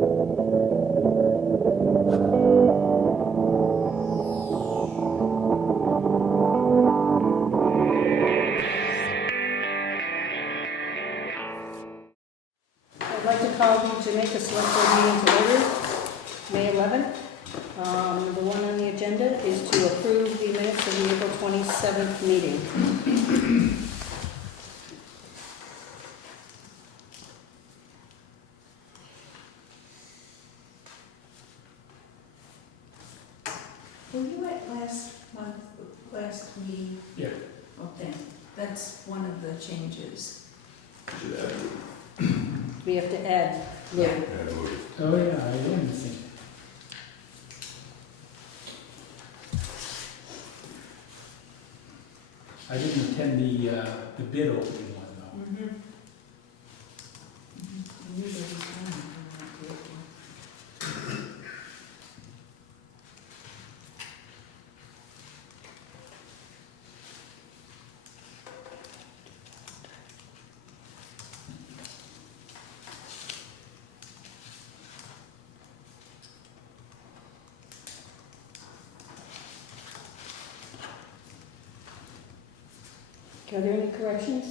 I'd like to call the Jamaica Selectboard meeting to order, May 11th. The one on the agenda is to approve the minutes of the April 27th meeting. Were you at last meeting? Yeah. Okay, that's one of the changes. We have to add Lou. Oh, yeah, I didn't think. I didn't attend the bid opening one, though. Mm-hmm. I knew there was one for that group. Are there any corrections?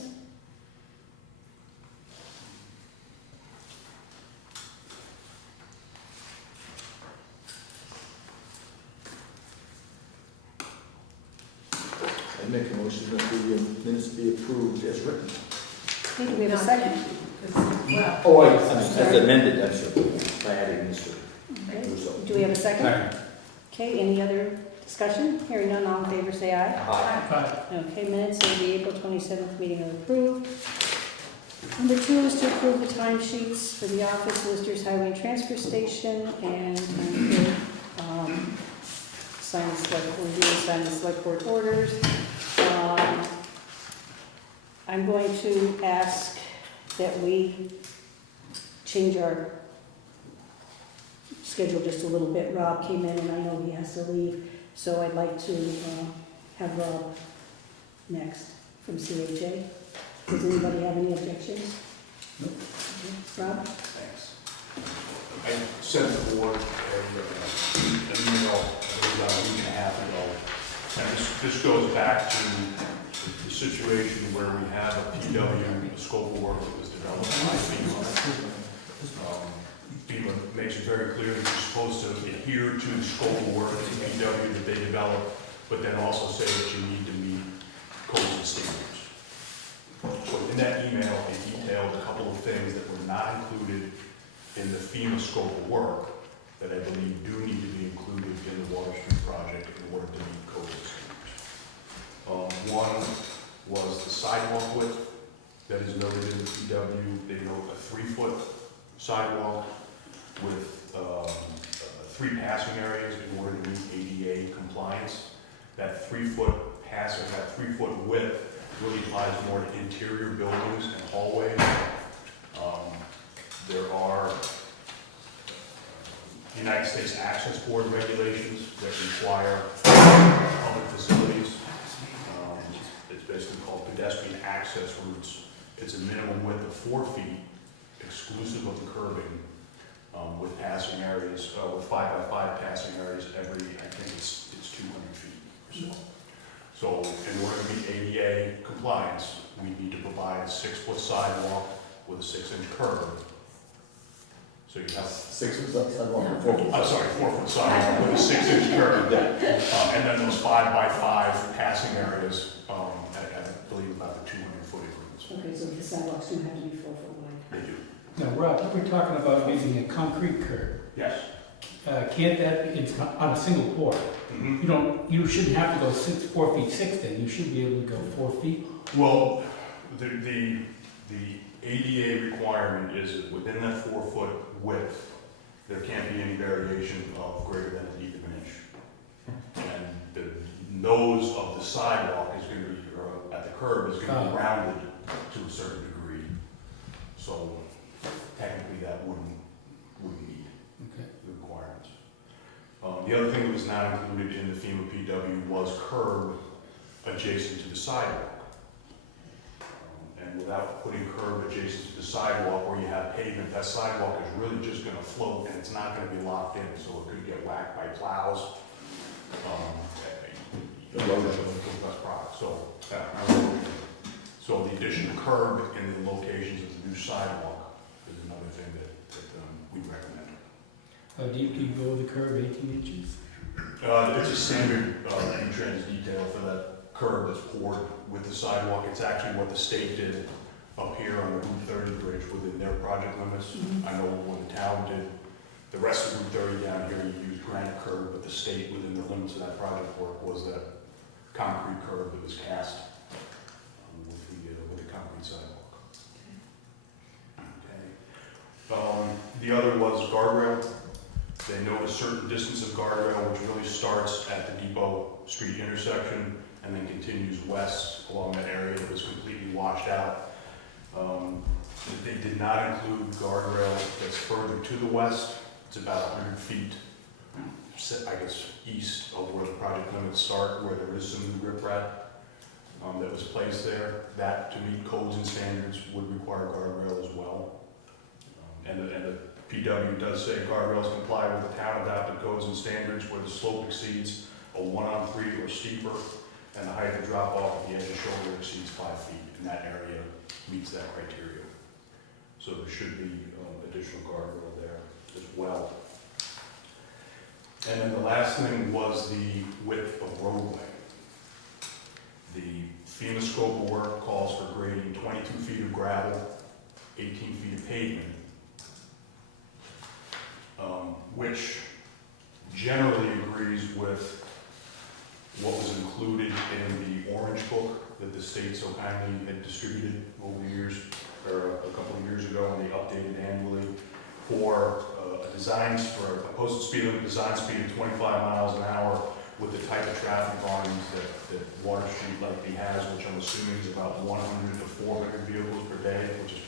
I make a motion that the minutes be approved as written. Do we have a second? Well, Oh, as amended, I'm sure, by adding Mr. Okay. Bruso. Do we have a second? Second. Okay, any other discussion? Hearing none, all in favor say aye. Aye. Okay, minutes of the April 27th meeting are approved. Number 2 is to approve the timesheets for the office, listers, highway and transfer station, and sign the select board orders. I'm going to ask that we change our schedule just a little bit. Rob came in and I know he has to leave, so I'd like to have Rob next from CHA. Does anybody have any objections? Nope. Okay. Rob? Thanks. I sent the board an email about a week and a half ago, and this goes back to the situation where we have a PW, a scope of work that was developed by FEMA. FEMA makes it very clear that you're supposed to adhere to the scope of work of the PW that they develop, but then also say that you need to meet codes and standards. So in that email, they detailed a couple of things that were not included in the FEMA scope of work that I believe do need to be included in the Water Street project in order to meet codes and standards. One was the sidewalk width that is noted in the PW. They note a 3-foot sidewalk with 3 passing areas in order to meet ADA compliance. That 3-foot passing, that 3-foot width really applies more to interior buildings and hallways. There are United States Access Board regulations that require public facilities. It's basically called pedestrian access routes. It's a minimum width of 4 feet, exclusive of the curbing, with passing areas, with 5x5 passing areas every, I think it's 200 feet or so. So in order to meet ADA compliance, we need to provide a 6-foot sidewalk with a 6-inch curb. So you have 6-foot sidewalk and 4-foot. I'm sorry, 4-foot sidewalk with a 6-inch curb. And then those 5x5 passing areas, I believe about the 200-foot increments. Okay, so the sidewalks do have to be 4 foot wide. They do. Now, Rob, we're talking about using a concrete curb. Yes. Can't that, it's on a single pour. Mm-hmm. You shouldn't have to go 4 feet 6 then, you should be able to go 4 feet. Well, the ADA requirement is that within that 4-foot width, there can't be any variation of greater than 1/8 of an inch. And the nose of the sidewalk is going to be, or at the curb, is going to be rounded to a certain degree. So technically that wouldn't meet the requirements. The other thing that was not included in the FEMA PW was curb adjacent to the sidewalk. And without putting curb adjacent to the sidewalk where you have pavement, that sidewalk is really just gonna float and it's not gonna be locked in, so it could get whacked by plows. Less product, so the addition of curb in the locations of the new sidewalk is another thing that we recommend. Do you go with the curb 18 inches? It's a standard trans detail for that curb that's poured with the sidewalk. It's actually what the state did up here on the Route 30 bridge within their project limits. I know when the town did the rest of Route 30 down here, you used granite curb, but the state within the limits of that project work was that concrete curb that was cast with the concrete sidewalk. Okay. The other was guardrail. They note a certain distance of guardrail, which really starts at the Depot Street intersection and then continues west along that area that was completely washed out. They did not include guardrail that's further to the west. It's about 100 feet, I guess, east of where the project limits start, where there is some riprap that was placed there. That, to meet codes and standards, would require guardrail as well. And the PW does say guardrails comply with the town adopted codes and standards where the slope exceeds a 1-on-3 or steeper, and the height of drop off at the edge of shoulder exceeds 5 feet, and that area meets that criteria. So there should be additional guardrail there as well. And then the last thing was the width of roadway. The FEMA scope of work calls for grading 22 feet of gravel, 18 feet of pavement, which generally agrees with what was included in the orange book that the state so kindly had distributed over the years, or a couple of years ago, and they updated annually for for a posted speed limit design speed of 25 miles an hour with the type of traffic volumes that Water Street likely has, which I'm assuming is about 100 to 400 vehicles per day, which is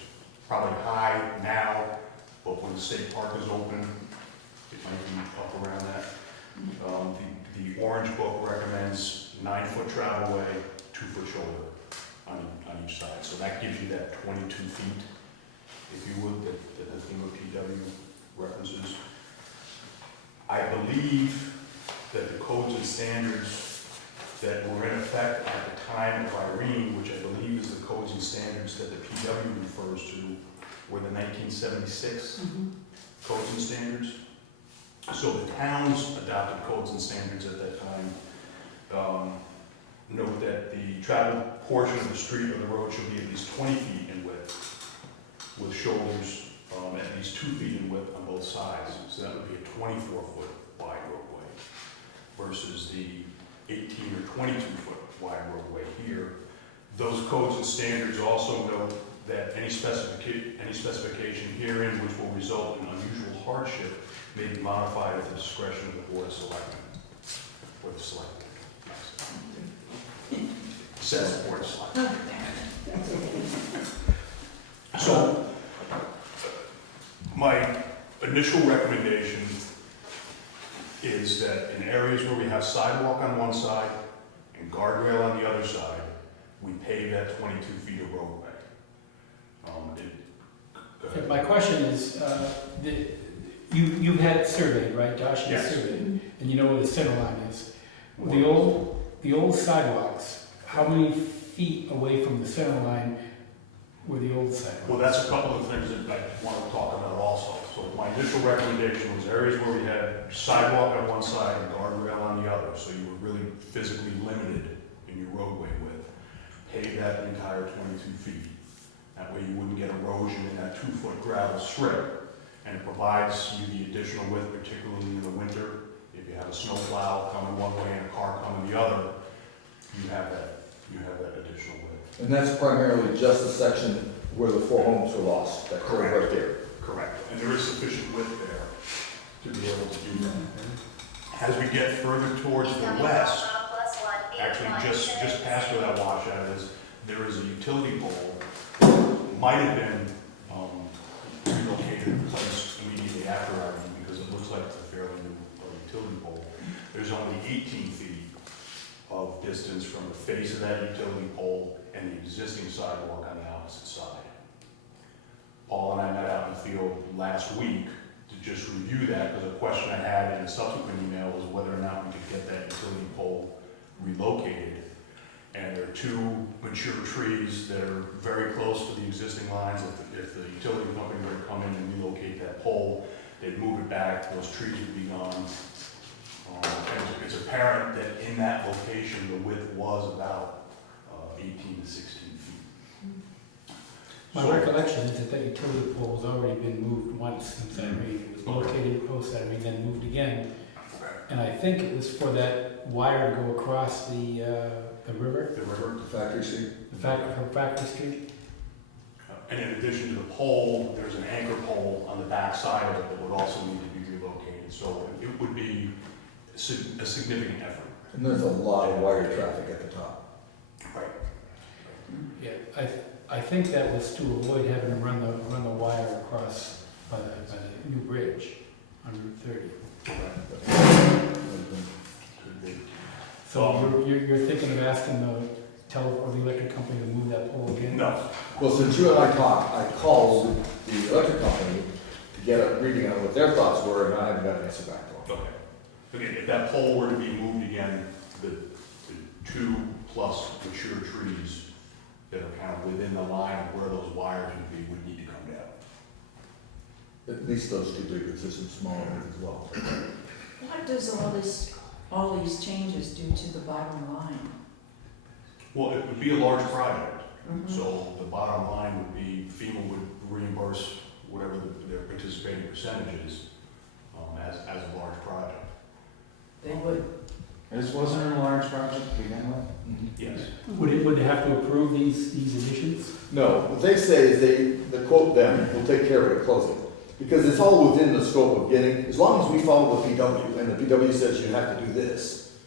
probably high now, but when the state park is open, it might be up around that. The orange book recommends 9-foot travel way, 2-foot shoulder on each side. So that gives you that 22 feet, if you would, that the FEMA PW references. I believe that the codes and standards that were in effect at the time of Irene, which I believe is the codes and standards that the PW refers to, were the 1976 codes and standards. So the towns adopted codes and standards at that time. Note that the travel portion of the street or the road should be at least 20 feet in width, with shoulders at least 2 feet in width on both sides. So that would be a 24-foot wide roadway versus the 18 or 22-foot wide roadway here. Those codes and standards also note that any specification herein which will result in unusual hardship may be modified at the discretion of the Board of Selectmen, or the Select Board. Says the Board of Selectmen. So, my initial recommendation is that in areas where we have sidewalk on one side and guardrail on the other side, we pave that 22 feet of roadway. My question is, you've had it surveyed, right, Josh? You Yes. surveyed, and you know where the center line is. The old sidewalks, how many feet away from the center line were the old sidewalks? Well, that's a couple of things that I want to talk about also. So my initial recommendation was areas where we had sidewalk on one side and guardrail on the other, so you were really physically limited in your roadway width. Pave that entire 22 feet. That way you wouldn't get erosion in that 2-foot gravel strip, and it provides you the additional width, particularly in the winter. If you have a snow plow coming one way and a car coming the other, you have that additional width. And that's primarily just the section where the 4 homes were lost, that curve right there. Correct, and there is sufficient width there to be able to do that. As we get further towards the west, actually just past where that washout is, there is a utility pole, might have been relocated and placed immediately after Irene because it looks like it's a fairly new utility pole. There's only 18 feet of distance from the face of that utility pole and the existing sidewalk on the opposite opposite side. Paul and I met out in the field last week to just review that, because a question I had in a subsequent email was whether or not we could get that utility pole relocated. And there are two mature trees that are very close to the existing lines. If the utility company were to come in and relocate that pole, they'd move it back, those trees would be gone. And it's apparent that in that location, the width was about 18 to 16 feet. My recollection is that utility pole has already been moved once since that meeting. It was located post that meeting, then moved again. And I think it was for that wire to go across the river. The river. The factory street. From Factory Street. And in addition to the pole, there's an anchor pole on the back side of it that would also need to be relocated. So it would be a significant effort. And there's a lot of wire traffic at the top. Right. Yeah, I think that was to avoid having to run the wire across by the new bridge on Route 30. So you're thinking of asking the electric company to move that pole again? No. Well, since you and I talked, I called the electric company to get a reading on what their thoughts were, and I haven't got an answer back to them. Okay. Again, if that pole were to be moved again, the 2+ mature trees that are kind of within the line of where those wires would need to come down. At least those two big, because there's some smaller ones as well. What does all these changes do to the bottom line? Well, it would be a large project, Mhm. so the bottom line would be FEMA would reimburse whatever their participating percentage is as a large project. They would. This wasn't a large project to begin with? Yes. Would they have to approve these additions? No, what they say is they quote them, we'll take care of it at closing. Because it's all within the scope of getting, as long as we follow the PW, and the PW says you have to do this,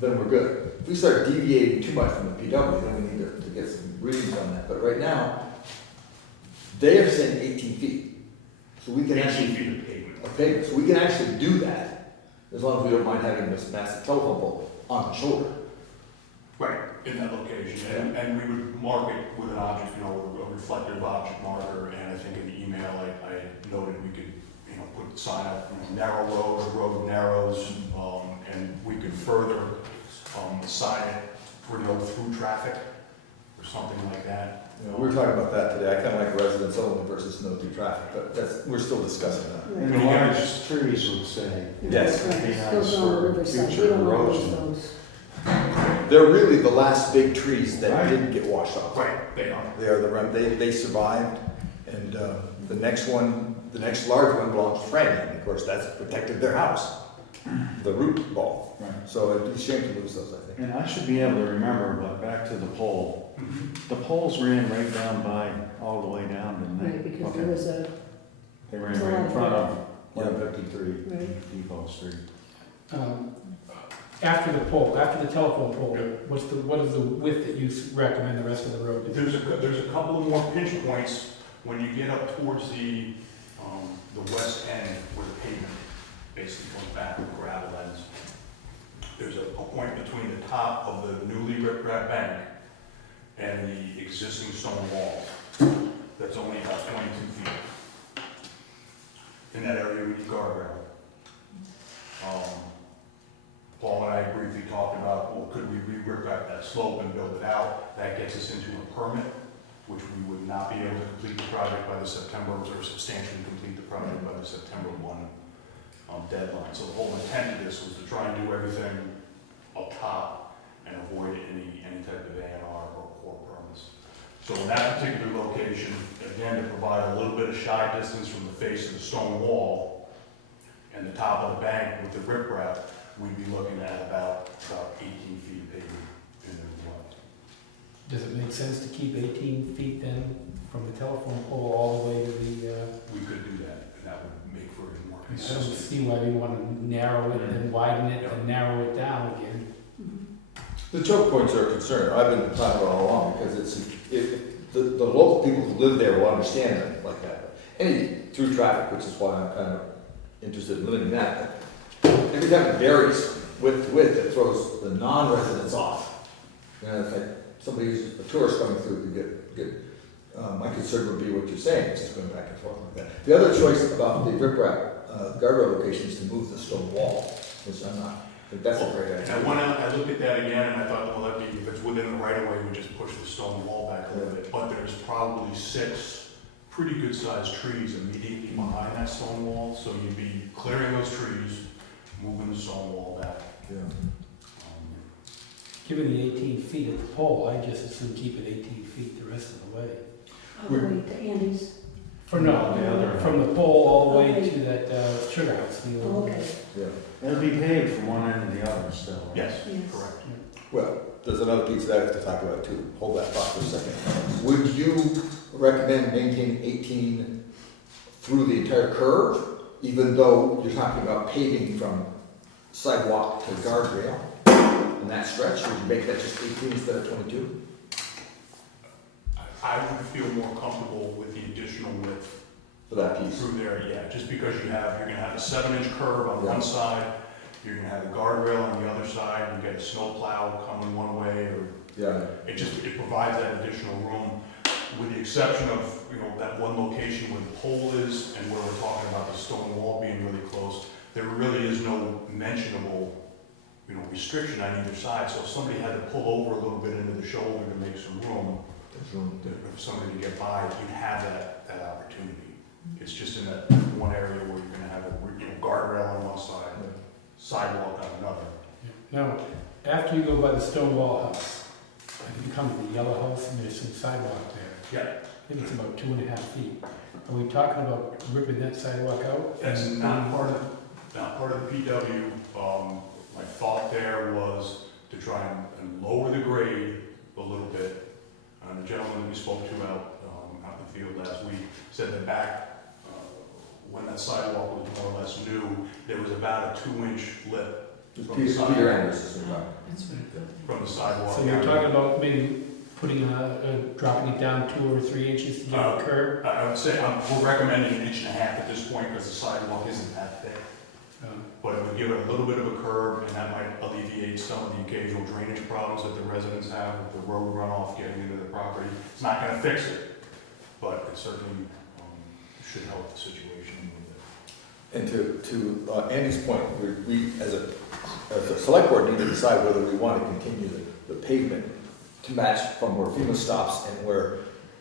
then we're good. If we start deviating too much from the PW, then we need to get some readings on that. But right now, they are saying 18 feet. So we can 18 actually, feet of pavement. of pavement, so we can actually do that, as long as we don't mind having this massive telephone pole on the shoulder. Right, in that location, and we would mark it with an object, a reflective object marker, and I think in the email I noted we could, put sign up, narrow road narrows, and we could further sign it for through traffic, or something like that. We were talking about that today, I kind of like residents only versus no through traffic, but we're still discussing that. And the large trees would say. Yes. It'd be nice Those are on the for riverside, we future don't want erosion. those. They're really the last big trees that Right. didn't get washed off. Right, they are. They are they survived, and the next large one belongs to Franny, and of course, that's protected their house, the root ball. Right. So it'd be a shame to lose those, I think. And I should be able to remember, but back to the pole. The poles ran right down by, all the way down, didn't they? Right, because there Okay. was a, They ran right in front of Yeah, 53. right, Depot Street. After the telephone pole, what is the width that you recommend the rest of the road? There's a couple of more pinch points when you get up towards the west end where the pavement basically goes back with gravel ends. There's a point between the top of the newly ripped bank and the existing stone wall that's only about 22 feet. In that area, we need guardrail. Paul and I briefly talked about, well, could we re-rip back that slope and build it out? That gets us into a permit, which we would not be able to complete the project by the September, or substantially complete the project by the September 1 deadline. So the whole intent of this was to try and do everything up top and avoid any type of A&R or core permits. So in that particular location, again, to provide a little bit of shy distance from the face of the stone wall and the top of the bank with the riprap, we'd be looking at about 18 feet of pavement in there as well. Does it make sense to keep 18 feet then from the telephone pole all the way to the, We could do that, and that would make for a more I don't consistent. see why we want to narrow it and widen it and narrow it down again. The choke points are a concern. I've been talking about all along, because the local people who live there will understand it like that. Any through traffic, which is why I'm kind of interested in limiting that. Every time it varies width to width, it throws the non-residents off. It's like somebody who's a tourist coming through could get concern would be what you're saying, it's just going back and forth like that. The other choice about the riprap guardrail location is to move the stone wall, which I'm not, I think that's a great And idea. I went out, I looked at that again, and I thought, well, that'd be, if it's within the right of way, we just push the stone wall back a little bit. But there's probably 6 pretty good sized trees immediately behind that stone wall, so you'd be clearing those trees, moving the stone wall back. Yeah. Given the 18 feet at the pole, I just assume keep it 18 feet the rest of the way. All the way to Andy's. From The other- from the pole all the way to that sugar house. the old- Okay, Yeah. It'll be paid from one end to the other still. right? Yes, Yes. correct. Well, there's another piece that I have to talk about too. Hold that thought for a second. Would you recommend maintaining 18 through the entire curve, even though you're talking about paving from sidewalk to guardrail in that stretch? Would you make that just 18 instead of 22? I would feel more comfortable with the additional width For that piece? through there, yeah, just because you're gonna have a 7-inch curve on Yeah. one side, you're gonna have a guardrail on the other side, you get a snow plow coming one way, or Yeah. it provides that additional room, with the exception of, that one location where the pole is, and where we're talking about the stone wall being really close, there really is no mentionable, restriction on either side, so if somebody had to pull over a little bit into the shoulder to make some room, for somebody to get by, you'd have that opportunity. It's just in that one area where you're gonna have a guardrail on one side, sidewalk on another. Now, after you go by the stone wall house, and you come to the yellow house and there's some sidewalk there. Yeah. I think it's about 2.5 feet. Are we talking about ripping that sidewalk out? That's not part of the PW. My thought there was to try and lower the grade a little bit. The gentleman that we spoke to out in the field last week said that back when that sidewalk was more or less new, there was about a 2-inch lip Peter Anderson. That's very good. from the sidewalk. So you're talking about maybe putting dropping it down 2 or 3 inches to get a curb? I would say we're recommending 1.5 inches at this point because the sidewalk isn't that thick. But it would give it a little bit of a curve, and that might alleviate some of the occasional drainage problems that the residents have with the road runoff getting into the property. It's not gonna fix it, but it certainly should help the situation a little bit. And to Andy's point, we as a select board need to decide whether we want to continue the pavement to match from where FEMA stops and where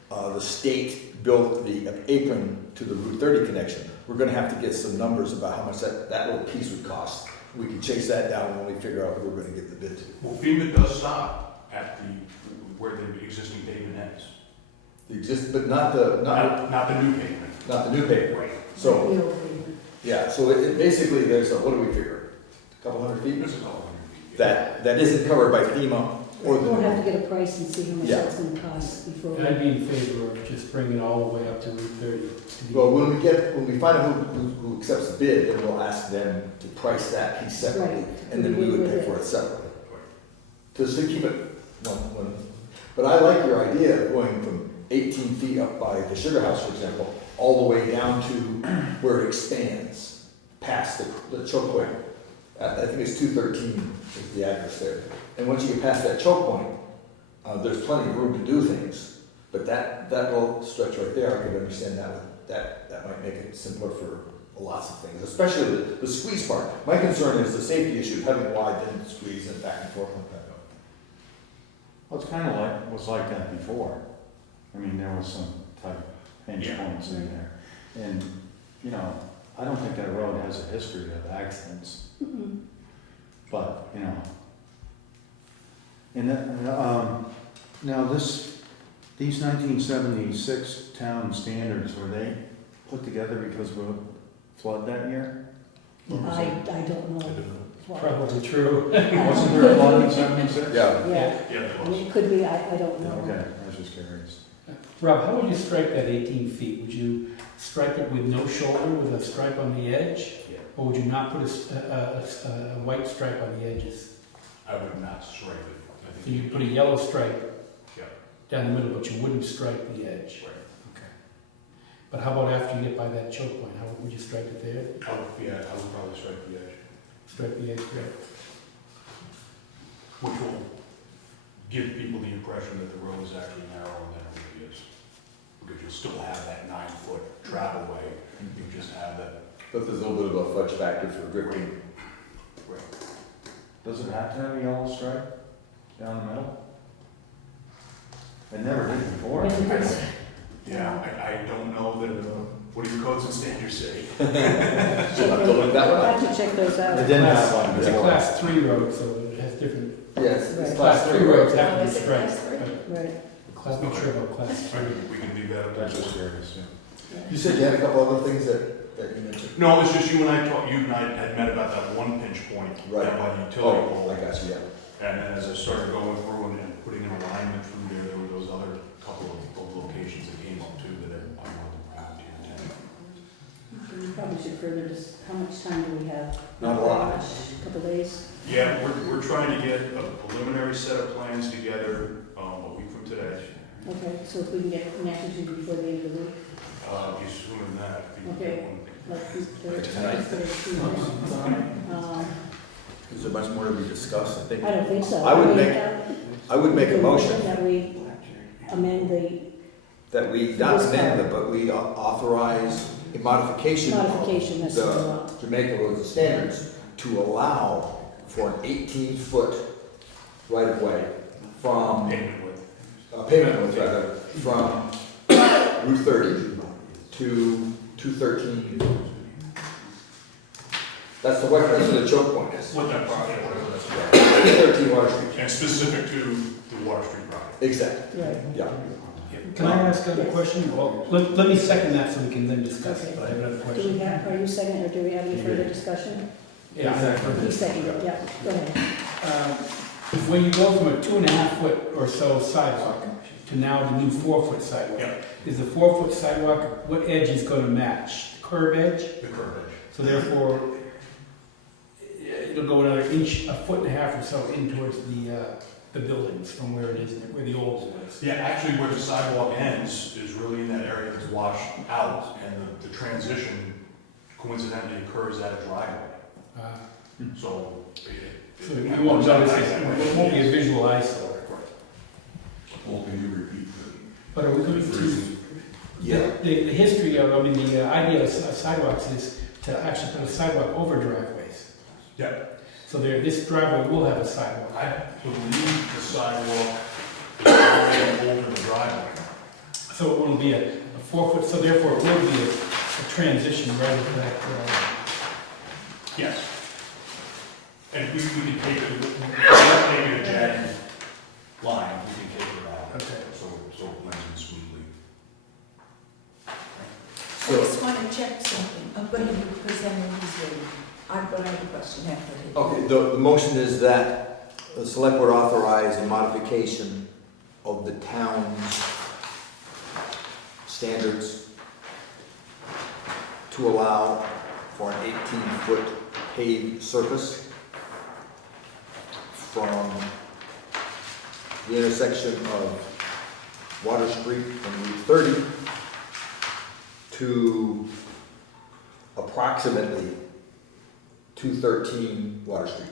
the state built the apron to the Route 30 connection. We're gonna have to get some numbers about how much that little piece would cost. We can chase that down when we figure out who we're gonna get the bid to. Well, FEMA does stop at where the existing pavement ends. But not the Not the new pavement. new pavement. Right. So, the old pavement. yeah, so it basically, there's what do we figure? A couple hundred feet? There's a couple hundred feet. Yeah. That isn't covered by FEMA or the. We'll have to get a price and see how much Yeah. that's gonna cost before. And I'd be in favor of just bringing it all the way up to Route 30. Well, when we find out who accepts the bid, then we'll ask them to price that piece separately, Right. and then we would pay for it separately. Just to keep it one. But I like your idea of going from 18 feet up by the sugar house, for example, all the way down to where it expands past the choke point. I think it's 213 is the address there. And once you get past that choke point, there's plenty of room to do things. But that little stretch right there, I can understand that might make it simpler for lots of things, especially the squeeze part. My concern is the safety issue of having wide then squeeze and back and forth like that. Well, it's kind of was like that before. I mean, there was some type of pinch points in there. And, I don't think that road has a history of accidents, Mm-mm. but, and now these 1976 town standards, were they put together because of a flood that year? I don't know. Probably true. Wasn't there a flood in 76? Yeah. Yeah, Yeah, it I mean, was. it could be, I don't know. Okay, I was just curious. Rob, how would you strike that 18 feet? Would you strike it with no shoulder, with a stripe on the edge? Yeah. Or would you not put a white stripe on the edges? I would not stripe it. I So think you put a yellow stripe Yeah. down the middle, but you wouldn't stripe the edge? Right. Okay. But how about after you get by that choke point? How would you stripe it there? I would probably stripe the edge, Stripe the edge, right? which will give people the impression that the road is actually narrower than it really is. Because you'll still have that 9-foot travel way, you just have that. But there's a little bit of a fudge factor for drifting. Does it have to have a yellow stripe down the middle? It never did before. Yeah, I don't know that, what do your codes and standards say? We'll have to look that one We'll up. have to check those It out. didn't have one It's a before. class 3 road, so it has different, Yes, it's Right. class 3 roads roads. have to be Oh, is it class striped. three? Right. Class, not sure about class 3. We can leave that up That's to just curious, yeah. You said you had a couple other things that you mentioned. No, it's just you and I had met about that one pinch point Right. down by the utility Oh, pole. I got you, yeah. And then as I started going through and putting an alignment through there were those other couple of locations that came up too that I wanted to bring to your attention. We probably should further how much time do we have? Not a lot. much. A couple days? Yeah, we're trying to get a preliminary set of plans together, a week from today. Okay, so if we can get an answer to you before the end of the week, Be sooner than that. if you Okay. want. like Tonight? Is there much more to be discussed? I think. I don't think so. I would mean, make- I would make a motion That we amend the that we not amend it, but we authorize a modification modification of that's in the law. the Jamaica Roads and Standards to allow for an 18-foot right-of-way from, Payment with. pavement width rather, from Route 30 to 213. That's where the choke point is. What that project was. 213 Water Street. And specific to the Water Street project. Exactly, Right. yeah. Can I ask a question? Well, let me second that so we can then discuss it, but I have another Do question. we have, are you second, or do we have any further discussion? Yeah. He's second, yeah, go ahead. When you go from a 2.5-foot or so sidewalk to now the new 4-foot sidewalk, Yeah. is the 4-foot sidewalk, what edge is going to match? The curb edge? The curb edge. So therefore, it'll go another inch, a foot and a half or so in towards the buildings from where it is, where the old one is. Yeah, actually where the sidewalk ends is really in that area that's washed out and the transition coincidentally occurs at a driveway. So. So you won't notice it, it won't be a visual eyesore. Well, can you repeat But are we going to, the history of, I mean, the idea of sidewalks is to actually put a sidewalk over driveways. Yeah. So this driveway will have a sidewalk. I believe the sidewalk is already over the driveway. So it will be a 4-foot, so therefore it will be a transition rather than that. Yes. And we can take it, maybe a jagged line, we can take it out. Okay. So it blends in smoothly. I just want to check something. I'm going to present these ready. I've got another question after this. Okay, the motion is that the select board authorize a modification of the town's standards to allow for an 18-foot paved surface from the intersection of Water Street and Route 30 to approximately 213 Water Street.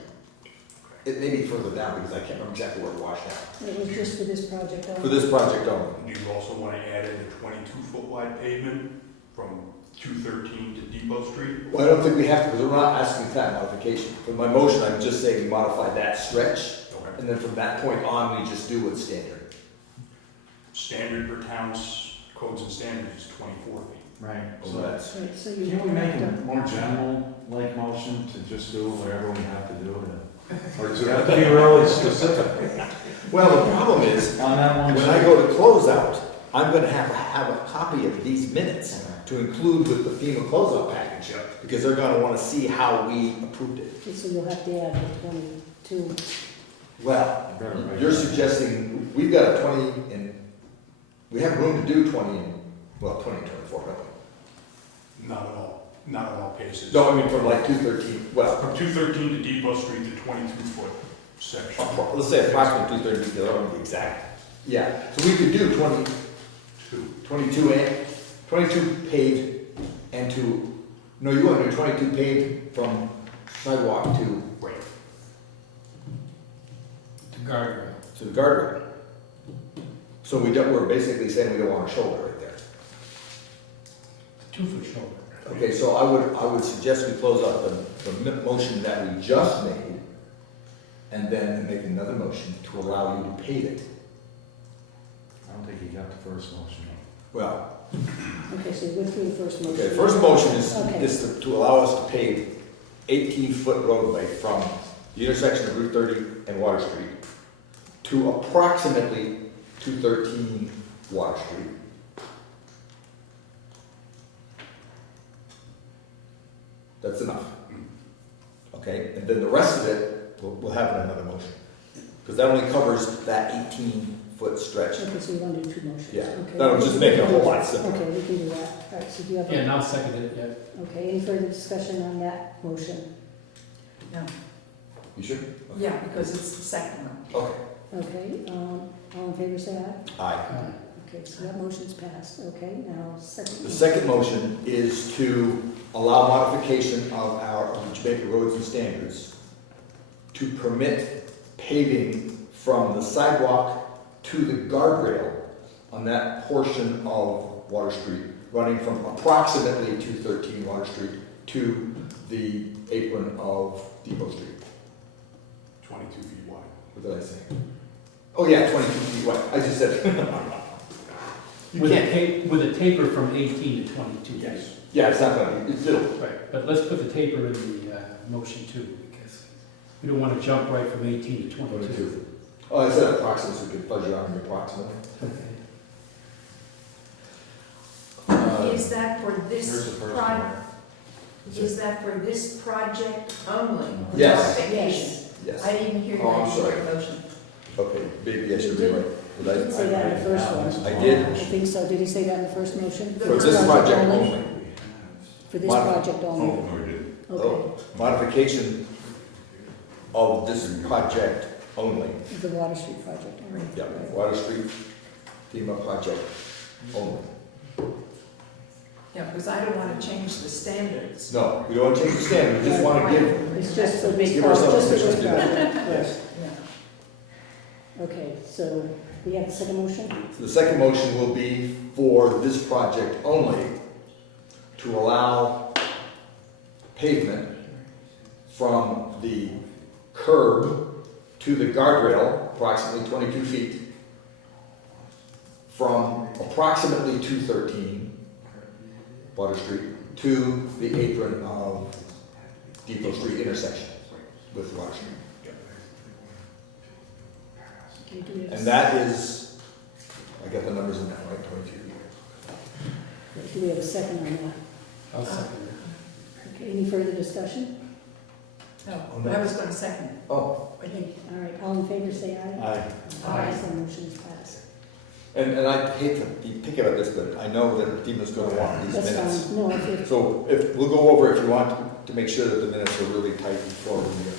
It may be further down because I can't remember exactly where it washed out. It was just for this project only. For this project only. Do you also want to add in the 22-foot wide pavement from 213 to Depot Street? Well, I don't think we have to, because we're not asking for that modification. For my motion, I'm just saying we modify that stretch, Okay. and then from that point on, we just do what's standard. Standard for towns, codes and standards is 24 feet. Right. So that's, Right, so you Can't we make have a to- more general like motion to just do whatever we have to do to, or does it have to be really specific well, the problem is, on that one? when I go to closeout, I'm gonna have a copy of these minutes to include with the FEMA closeout package, because they're gonna wanna see how we approved it. Okay, so you'll have to add the 22. Well, Better write you're that. suggesting, we've got a 20 and, we have room to do 20 and, well, 20 and 24, don't we? Not at all. Not in all cases. No, I mean, from like 213, well, From 213 to Depot Street, the 22-foot section. let's say approximately 230, because I don't know the exact. Yeah, so we could do 22 paved and to, no, you want to do 22 paved from sidewalk to Right. The guardrail. the guardrail. So we're basically saying we don't want a shoulder right there. 2-foot shoulder. Okay, so I would suggest we close out the motion that we just made, and then make another motion to allow you to pave it. I don't think he got the first motion. Well, Okay, so you went through the first motion. okay, first motion Okay. is to allow us to pave 18-foot roadway from the intersection of Route 30 and Water Street to approximately 213 Water Street. That's enough. Okay, and then the rest of it, we'll have in another motion. Because that only covers that 18-foot stretch. Okay, so you want to do two motions? Yeah, Okay. that'll just make it a whole lot simpler. Okay, we can do that. All right, so do you have? Yeah, and I'll second it, yeah. Okay, any further discussion on that motion? No, You sure? yeah, because it's the second one. Okay. Okay, all in favor, say aye. Aye. Okay, so that motion's passed. Okay, now second. The second motion is to allow modification of our Jamaica Roads and Standards to permit paving from the sidewalk to the guardrail on that portion of Water Street, running from approximately 213 Water Street to the apron of Depot Street. 22 feet wide. What did I say? Oh yeah, 22 feet wide. I just said. You With can't. with a taper from 18 to 22. Yes. Yeah, it's not gonna be, it's little. Right, but let's put the taper in the motion too, because we don't want to jump right from 18 to 22. Oh, I said approximate, so we could fudge it out and be approximately. Okay. Is that for Here's the this first project? one. Is that for this project only? Yes. Modification? Yes. I didn't hear Oh, I'm that in sorry. your motion. Okay, maybe I should rewrite. You did say that in the first one. I did. I think so. Did he say that in the first motion? For this project only. For this Mod- project only? no, we didn't. Okay, Oh, modification of this project only. the Water Street project only. Yeah, Water Street FEMA project only. Yeah, because I don't want to change the standards. No, we don't want to change the standard, we just want to give, It's just for this give project, ourselves just for this permission to do that. project. Yes. Yeah. Okay, so we have a second motion? So the second motion will be for this project only to allow pavement from the curb to the guardrail, approximately 22 feet, from approximately 213 Water Street to the apron of Depot Street intersection with Water Street. Okay, do we have a And that is, I got the numbers in that, right, 22 feet. Do we have a second on that? I'll second it. Okay, any further discussion? No, I was going to second it. Oh, I think, All right, all in favor, say aye. Aye. Aye. So motion is passed. and I hate to be picky about this, but I know that Dima's gonna want these That's minutes. fine. No, if, So if, we'll go over if you want to make sure that the minutes are really tight before we meet.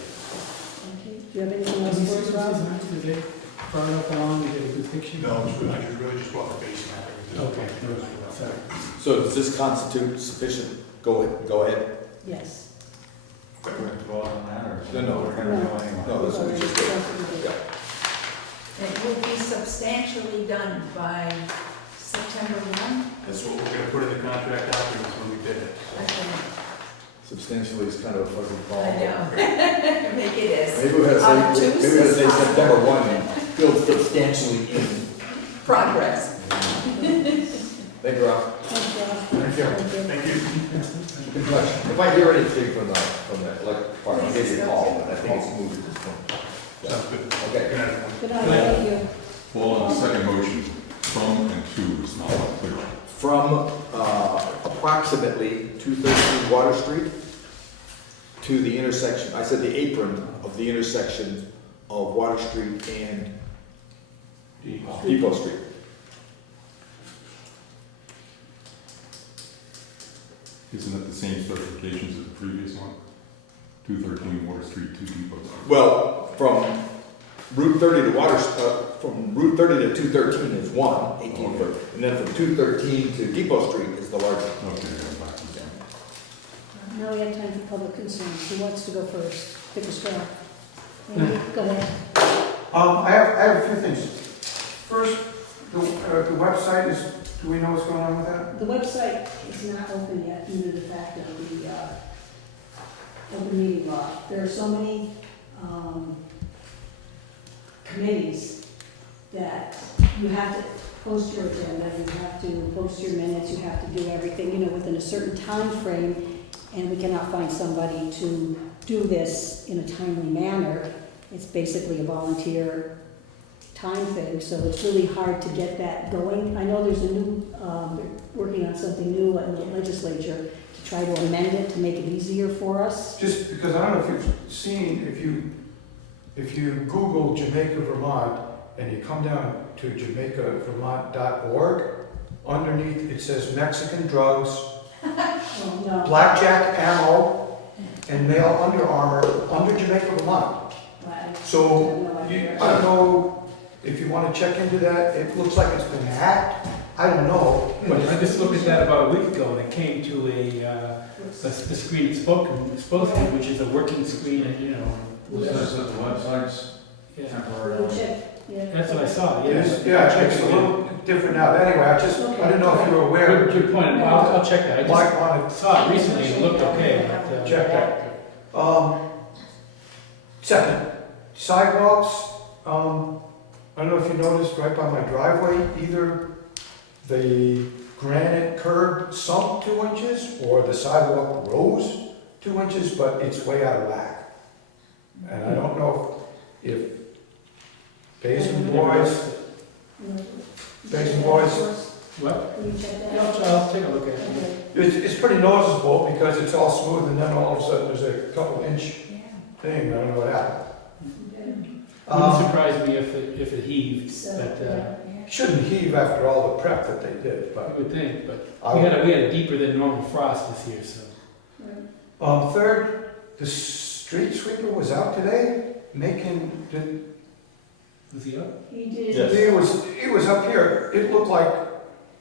okay, do you have anything else Can you for see us, those Rob? designs? Did they far enough along to get a good picture? No, it's really, I just really just brought the base map. Okay, sorry. So does this constitute sufficient, go ahead? Yes. Do we have to vote on that, or? No, no. We're gonna go anyway. No, that's what we just did. That's what we did. Yeah. it will be substantially done by September 1? That's what we're gonna put in the contract documents when we bid it. Okay. Substantially is kind of a fuzzy call. I know. Make it is. Maybe we had On to say, maybe we had to say Tuesday's September 1 and build substantially in. Progress. Thank you, Rob. Thanks, Rob. Thank you. Thank you. Good question. If I hear anything from the electric part, I'll give you a call, but I think it's moved at this point. Sounds good. Okay. Good night. Good night, thank you. Well, on the second motion, from and to is not clear. From approximately 213 Water Street to the intersection, I said the apron of the intersection of Water Street and Depot Street. Isn't it the same specifications as the previous one? 213 Water Street, 2 Depot Street. Well, from Route 30 to from Route 30 to 213 is 18 foot, and then from 213 to Depot Street is the larger. Okay, I'm back. Now we have time for public concerns. Who wants to go first? Pick a straw. Andy, go ahead. I have a few things. First, the website is Do we know what's going on with that? The website is not open yet due to the fact of the open meeting law. There are so many committees that you have to post your agenda, you have to post your minutes, you have to do everything, within a certain time frame, and we cannot find somebody to do this in a timely manner. It's basically a volunteer time thing, so it's really hard to get that going. I know there's a new, they're working on something new in the legislature to try to amend it to make it easier for us. Just because I don't know if you've seen, if you Google Jamaica, Vermont, and you come down to jamaicavermont.org, underneath it says Mexican drugs, Oh, no. blackjack ammo, and male Under Armour under Jamaica, Vermont. Right. So, No I idea. don't know if you want to check into that. It looks like it's been hacked. I don't know. But I just looked at that about a week ago, and it came to the screen it's supposed to be, which is a working screen, and, It says that the website's yeah. temporary. We'll check, yeah. That's what I saw, yeah. Yeah, it's a little different now. Anyway, I didn't know if you were aware. Good point, I'll check that, I Might just want to saw it recently, and it looked okay, but, check that. Second, sidewalks, I don't know if you noticed right by my driveway, either the granite curb sunk 2 inches or the sidewalk rose 2 inches, but it's way out of whack. And I don't know if Basin Boys, what? Can you check that Yeah, out? I'll take a look at it. Okay. it's pretty noticeable because it's all smooth and then all of a sudden there's a couple inch thing, I don't know what happened. It wouldn't surprise me if it heaved, So, but, Shouldn't heave after all the prep that they did, I but. would think, but we had a deeper than normal frost this year, so. Third, the street sweeper was out today Was he up? He did. Yes. it was up here, it looked like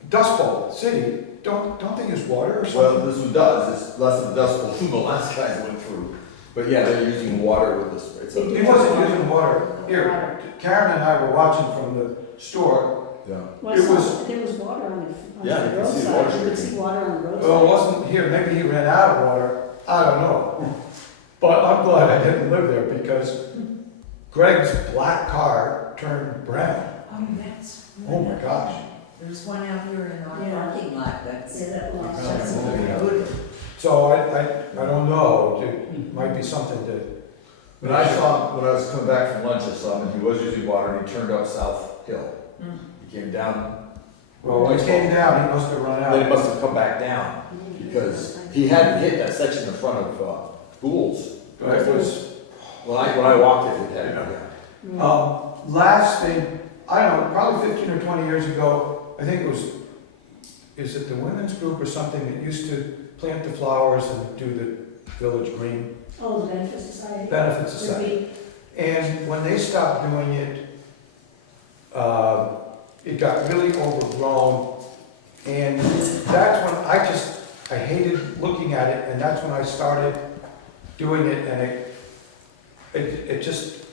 Dust Bowl City. Don't think it's water or Well, something? this one does, it's less of a dust bowl than the last guys went through. But yeah, they're using water with this, right? So, He wasn't using water. Here, Karen and I were watching from the store. yeah. Well, It was- there was water on the Yeah, you can see the water roadside, you could see streaking. water on the Well, it roadside. wasn't here, maybe he ran out of water, I don't know. But I'm glad I didn't live there because Greg's black car turned brown. Oh, that's. Oh my gosh. There's one out here in our Yeah. parking lot that's. Yeah, that was. that's Oh, very yeah. good. So I don't know, it might be something to. When I saw, when I was coming back from lunch, I saw him, and he was using water, and he turned up South Hill. Mm. He came down, Well, when it came down, he must have run then he out. must have come back down, because he hadn't hit that section in front of, Gould's. It was, When I walked it, it had, yeah. last thing, I don't know, probably 15 or 20 years ago, I think it was, is it the women's group or something that used to plant the flowers and do the village green Oh, the benefit society? benefit society? And when they stopped doing it, it got really overgrown. And that's when I hated looking at it, and that's when I started doing it, and it just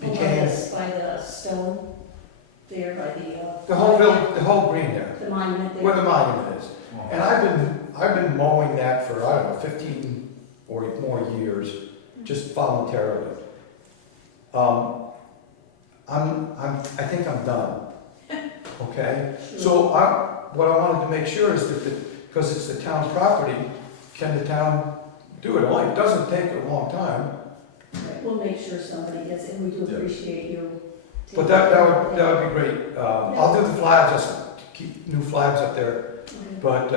became, By the stone, there by the whole village, the whole green there, the monument there. where the monument is. And I've been mowing that for, I don't know, 15 or more years, just voluntarily. I think I'm done, okay? So what I wanted to make sure is that, because it's the town property, can the town do it? Well, it doesn't take a long time, Right, we'll make sure somebody gets it, and we do Yeah. appreciate you. but that would be great. I'll do the flags, just keep new flags up there, Okay. but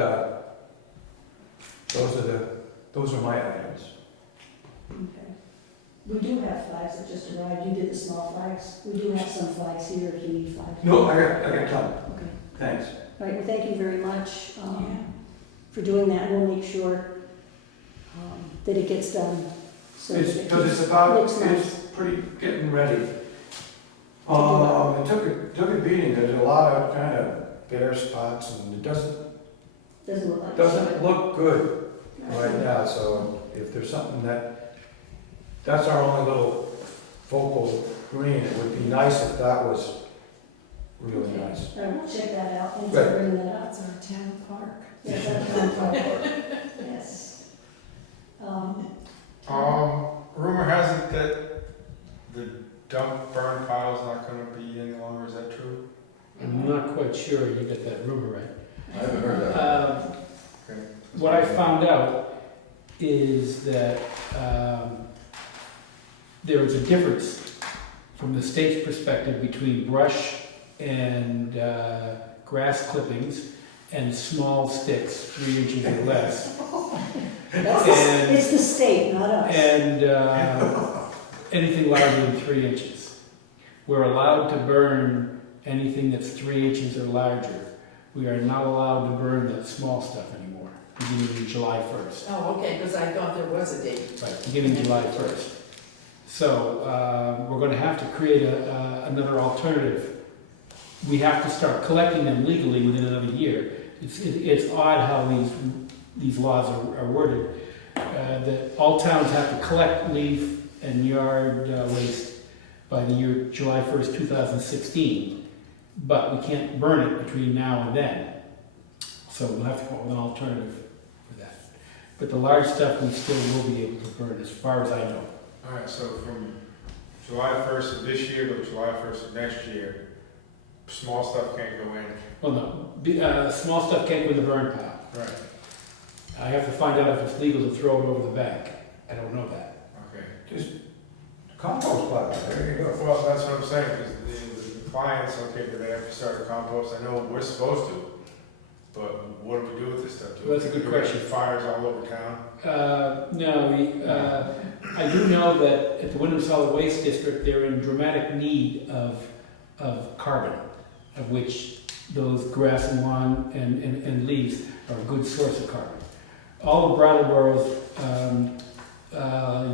those are my items. Okay. We do have flags that just arrived, you did the small flags, we do have some flags here if you need flags. No, I got time, Okay, thanks. all right, well, thank you very much Yeah. for doing that, we'll make sure that it gets done. So It's, that it because keeps- it's about, looks nice. it's pretty, getting ready. It took a beating, there's a lot of kind of bare spots, and it doesn't Doesn't look like. look good right now, so if there's something that's our only little focal green, it would be nice if that was really nice. All right, we'll check that out, and Good. bring that up. That's our town park. Yes, that's on top. Yes. Rumor has it that the dump burn pile is not gonna be any longer, is that true? I'm not quite sure you got that rumor right. I haven't heard that. Okay. What I found out is that there is a difference from the state's perspective between brush and grass clippings and small sticks, 3 inches or less. It's the state, not us. And anything larger than 3 inches. We're allowed to burn anything that's 3 inches or larger. We are not allowed to burn that small stuff anymore, beginning July 1st. Oh, okay, because I thought there was a date. Right, beginning July 1st. So we're going to have to create another alternative. We have to start collecting them legally within another year. It's odd how these laws are worded. That all towns have to collect leaf and yard waste by the year July 1st, 2016, but we can't burn it between now and then. So we'll have to come up with an alternative for that. But the large stuff we still will be able to burn, as far as I know. All right, so from July 1st of this year to July 1st of next year, small stuff can't go in. Well, no, small stuff can't go in the burn pile. Right. I have to find out if it's legal to throw it over the bank. I don't know that. Okay. Just compost pile, there you go. Well, that's what I'm saying, because the clients, okay, do they have to start a compost? I know we're supposed to, but what do we do with this stuff? Well, that's a good Do we have question. Fires all over town? No, I do know that at the Windham Solid Waste District, they're in dramatic need of carbon, of which those grass and lawn and leaves are a good source of carbon. All of Brattleboro's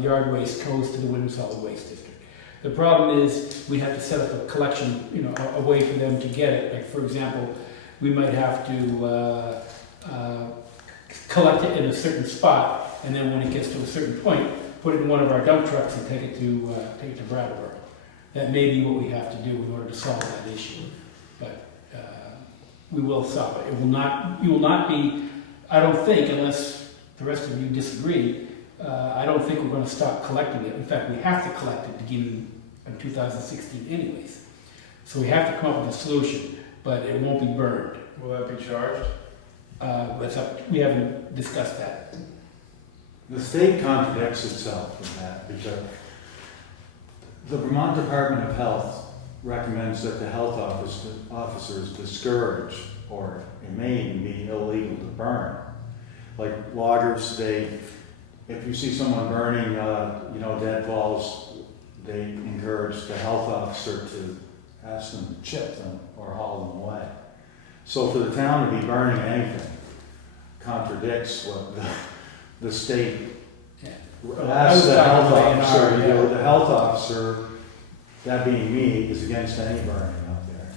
yard waste goes to the Windham Solid Waste District. The problem is we have to set up a collection, a way for them to get it. Like, for example, we might have to collect it in a certain spot, and then when it gets to a certain point, put it in one of our dump trucks and take it to Brattleboro. That may be what we have to do in order to solve that issue. But we will solve it. You will not be, I don't think, unless the rest of you disagree, I don't think we're going to stop collecting it. In fact, we have to collect it beginning in 2016 anyways. So we have to come up with a solution, but it won't be burned. Will that be charged? We haven't discussed that. The state contradicts itself in that, because the Vermont Department of Health recommends that the health officers discourage, or it may even be illegal to burn. Like loggers, if you see someone burning, deadfalls, they encourage the health officer to ask them to chip them or haul them away. So for the town to be burning anything contradicts what the state asks the health officer to do. The health officer, that being me, is against any burning out there.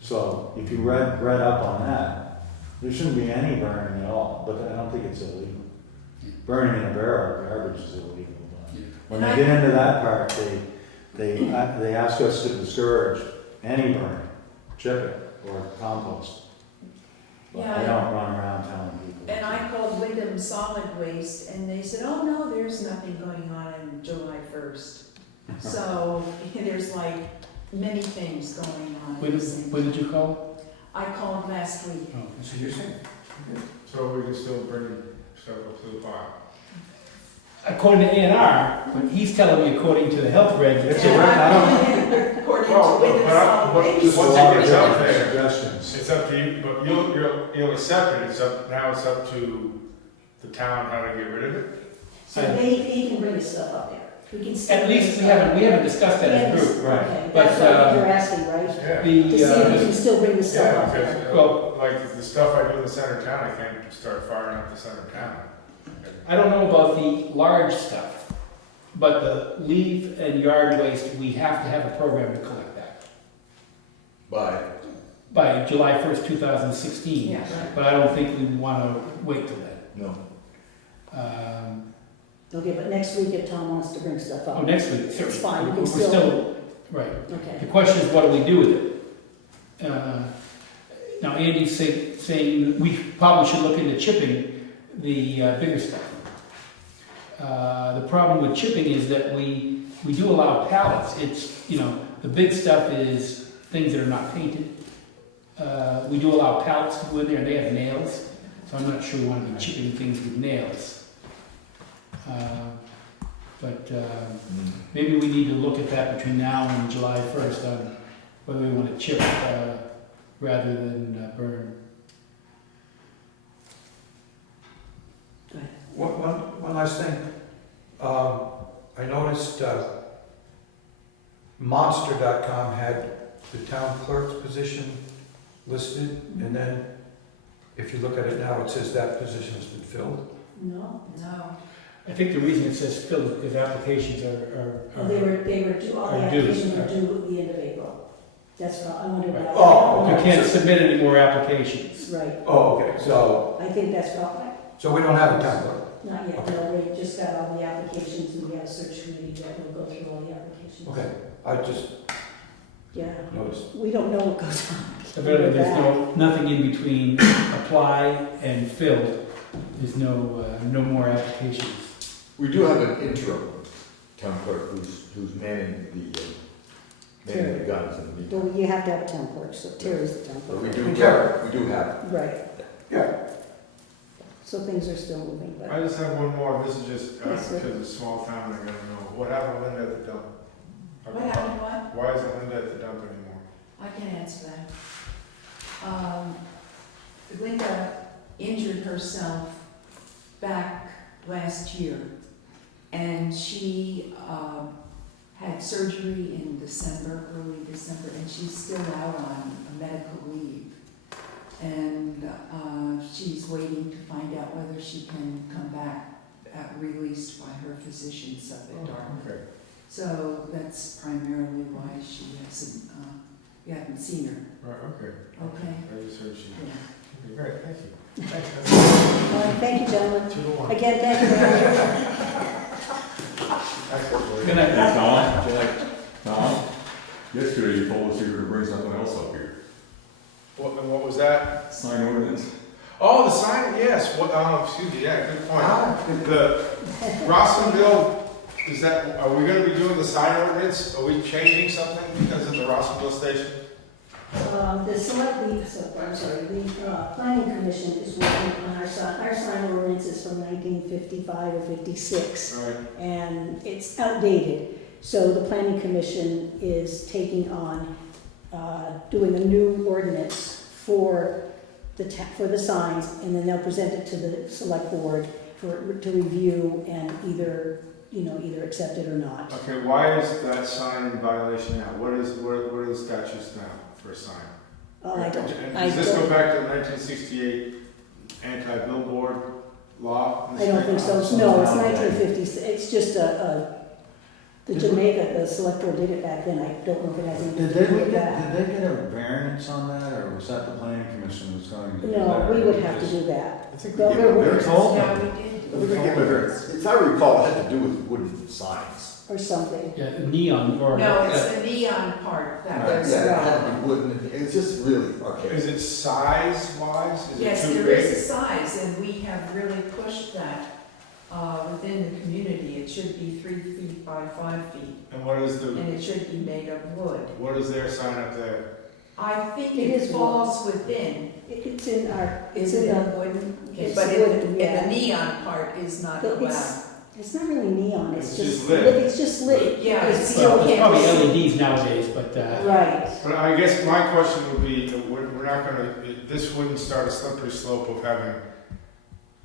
So if you read up on that, there shouldn't be any burning at all, but I don't think it's illegal. Burning in a barrel of garbage is illegal. When they get into that part, they ask us to discourage any burning, chip it, or compost. But Yeah, I don't run around telling people. And I called Windham Solid Waste, and they said, oh, no, there's nothing going on in July 1st. So there's like many things going on. When did you call? I called last week. Oh, So you're saying? So we can still bring stuff up to the pile? according to A&R, but he's telling me according to the health regs. It's it's- According Well, to Windham but Solid just Waste. once it gets out there, Suggestions. it's up to you, but you'll accept it, now it's up to the town how to get rid of it? So he can bring his stuff up there. We can still At bring least his we stuff. haven't discussed that as a group. Right. Okay, But, that's what you're asking, right? Yeah. The, To see if we can still bring the stuff Yeah, up there. because, Well- like, the stuff I do in the center of town, I can't start firing up the center of town. I don't know about the large stuff, but the leaf and yard waste, we have to have a program to collect that by July 1st, 2016. Yeah, right. But I don't think we want to wait till then. No. Okay, but next week if Tom wants to bring stuff Oh, up. next week. It's fine, we can We're still, right. The okay. question is, what do we do with it? Now Andy's saying we probably should look into chipping the bigger stuff. The problem with chipping is that we do allow pallets. It's, you know, the big stuff is things that are not painted. We do allow pallets to go in there, and they have nails, so I'm not sure we want to be chipping things with nails. But maybe we need to look at that between now and July 1st on whether we want to chip rather than burn. One last thing. I noticed Monster.com had the town clerk's position listed, and then if you look at it now, it says that position has been filled. No. No. I think the reason it says filled is because applications are They were due, all the Are due. applications were due at the end of April. That's what, I wonder Right. why. Oh, you okay. can't submit any more applications. Right, Oh, okay, so I think that's probably, we don't have a town clerk. not yet, no, we just got all the applications, and we have a search committee that will go through all the applications. Okay, I just Yeah, noticed. we don't know what goes on. So really, there's nothing in between apply and filled. There's no more applications. We do have an interim town clerk who's manning the guns in the meantime. Well, you have to have a town clerk, so Terry's the town But we clerk. do have. Right, Yeah. so things are still moving, but. I just have one more, this is just, Yes, sir. because it's a small town, I gotta know, what happened to Linda at the dump? What happened, what? Why isn't Linda at the dump anymore? I can answer that. Linda injured herself back last year, and she had surgery in December, early December, and she's still out on medical leave. And she's waiting to find out whether she can come back released by her physicians up at Dartmouth. Okay. So that's primarily why she hasn't, you haven't seen her, Right, okay. okay? I just heard she, Yeah. okay, great, thank you. All right, thank you, gentlemen. 2-1. Again, thank you very much. Excellent. Good night. Hey, Tom. Tom, yesterday you told us you were gonna bring something else up here. What was that? Sign ordinance. Oh, the sign, yes, excuse me, yeah, good point. The Rossville, are we gonna be doing the sign ordinance? Are we changing something because of the Rossville station? The planning commission is working on our sign ordinance is from 1955 or 56, All right. and it's outdated. So the planning commission is taking on, doing a new ordinance for the signs, and then they'll present it to the select board to review and either accept it or not. Okay, why is that sign in violation now? What are the statutes now for a sign? I don't. Does this go back to the 1968 anti-billboard law? I don't think so. No, it's 1950s. It's just the Jamaica, the select board did it back then. I don't know if it has anything Did to they do with that. get a variance on that, or was that the planning commission was going to do that? No, we would have to do that. I think No, we gave we're- a They're variance. told Yeah, them. we did. I think we gave a variance. As I recall, it had to do with wooden signs. Or something. Yeah, neon or. No, it's the neon part that Yeah, was, it had to be wooden, it's just really archaic. Is it size-wise? Is yes, it too there is a big? size, and we have really pushed that within the community. It should be 3 feet by 5 feet, And what is and it should be made of wood. what is their sign up there? I think It it is falls within, It's in our, is it's it in in the, wooden? Okay, it's but wooden, yeah. the neon part is not But allowed. it's not really neon, it's It's just just lit. It's just lit. Yeah, It's it's Well, still it's probably can't be LEDs nowadays, but, seen. Right. But I guess my question would be, we're not gonna, this wouldn't start a slippery slope of having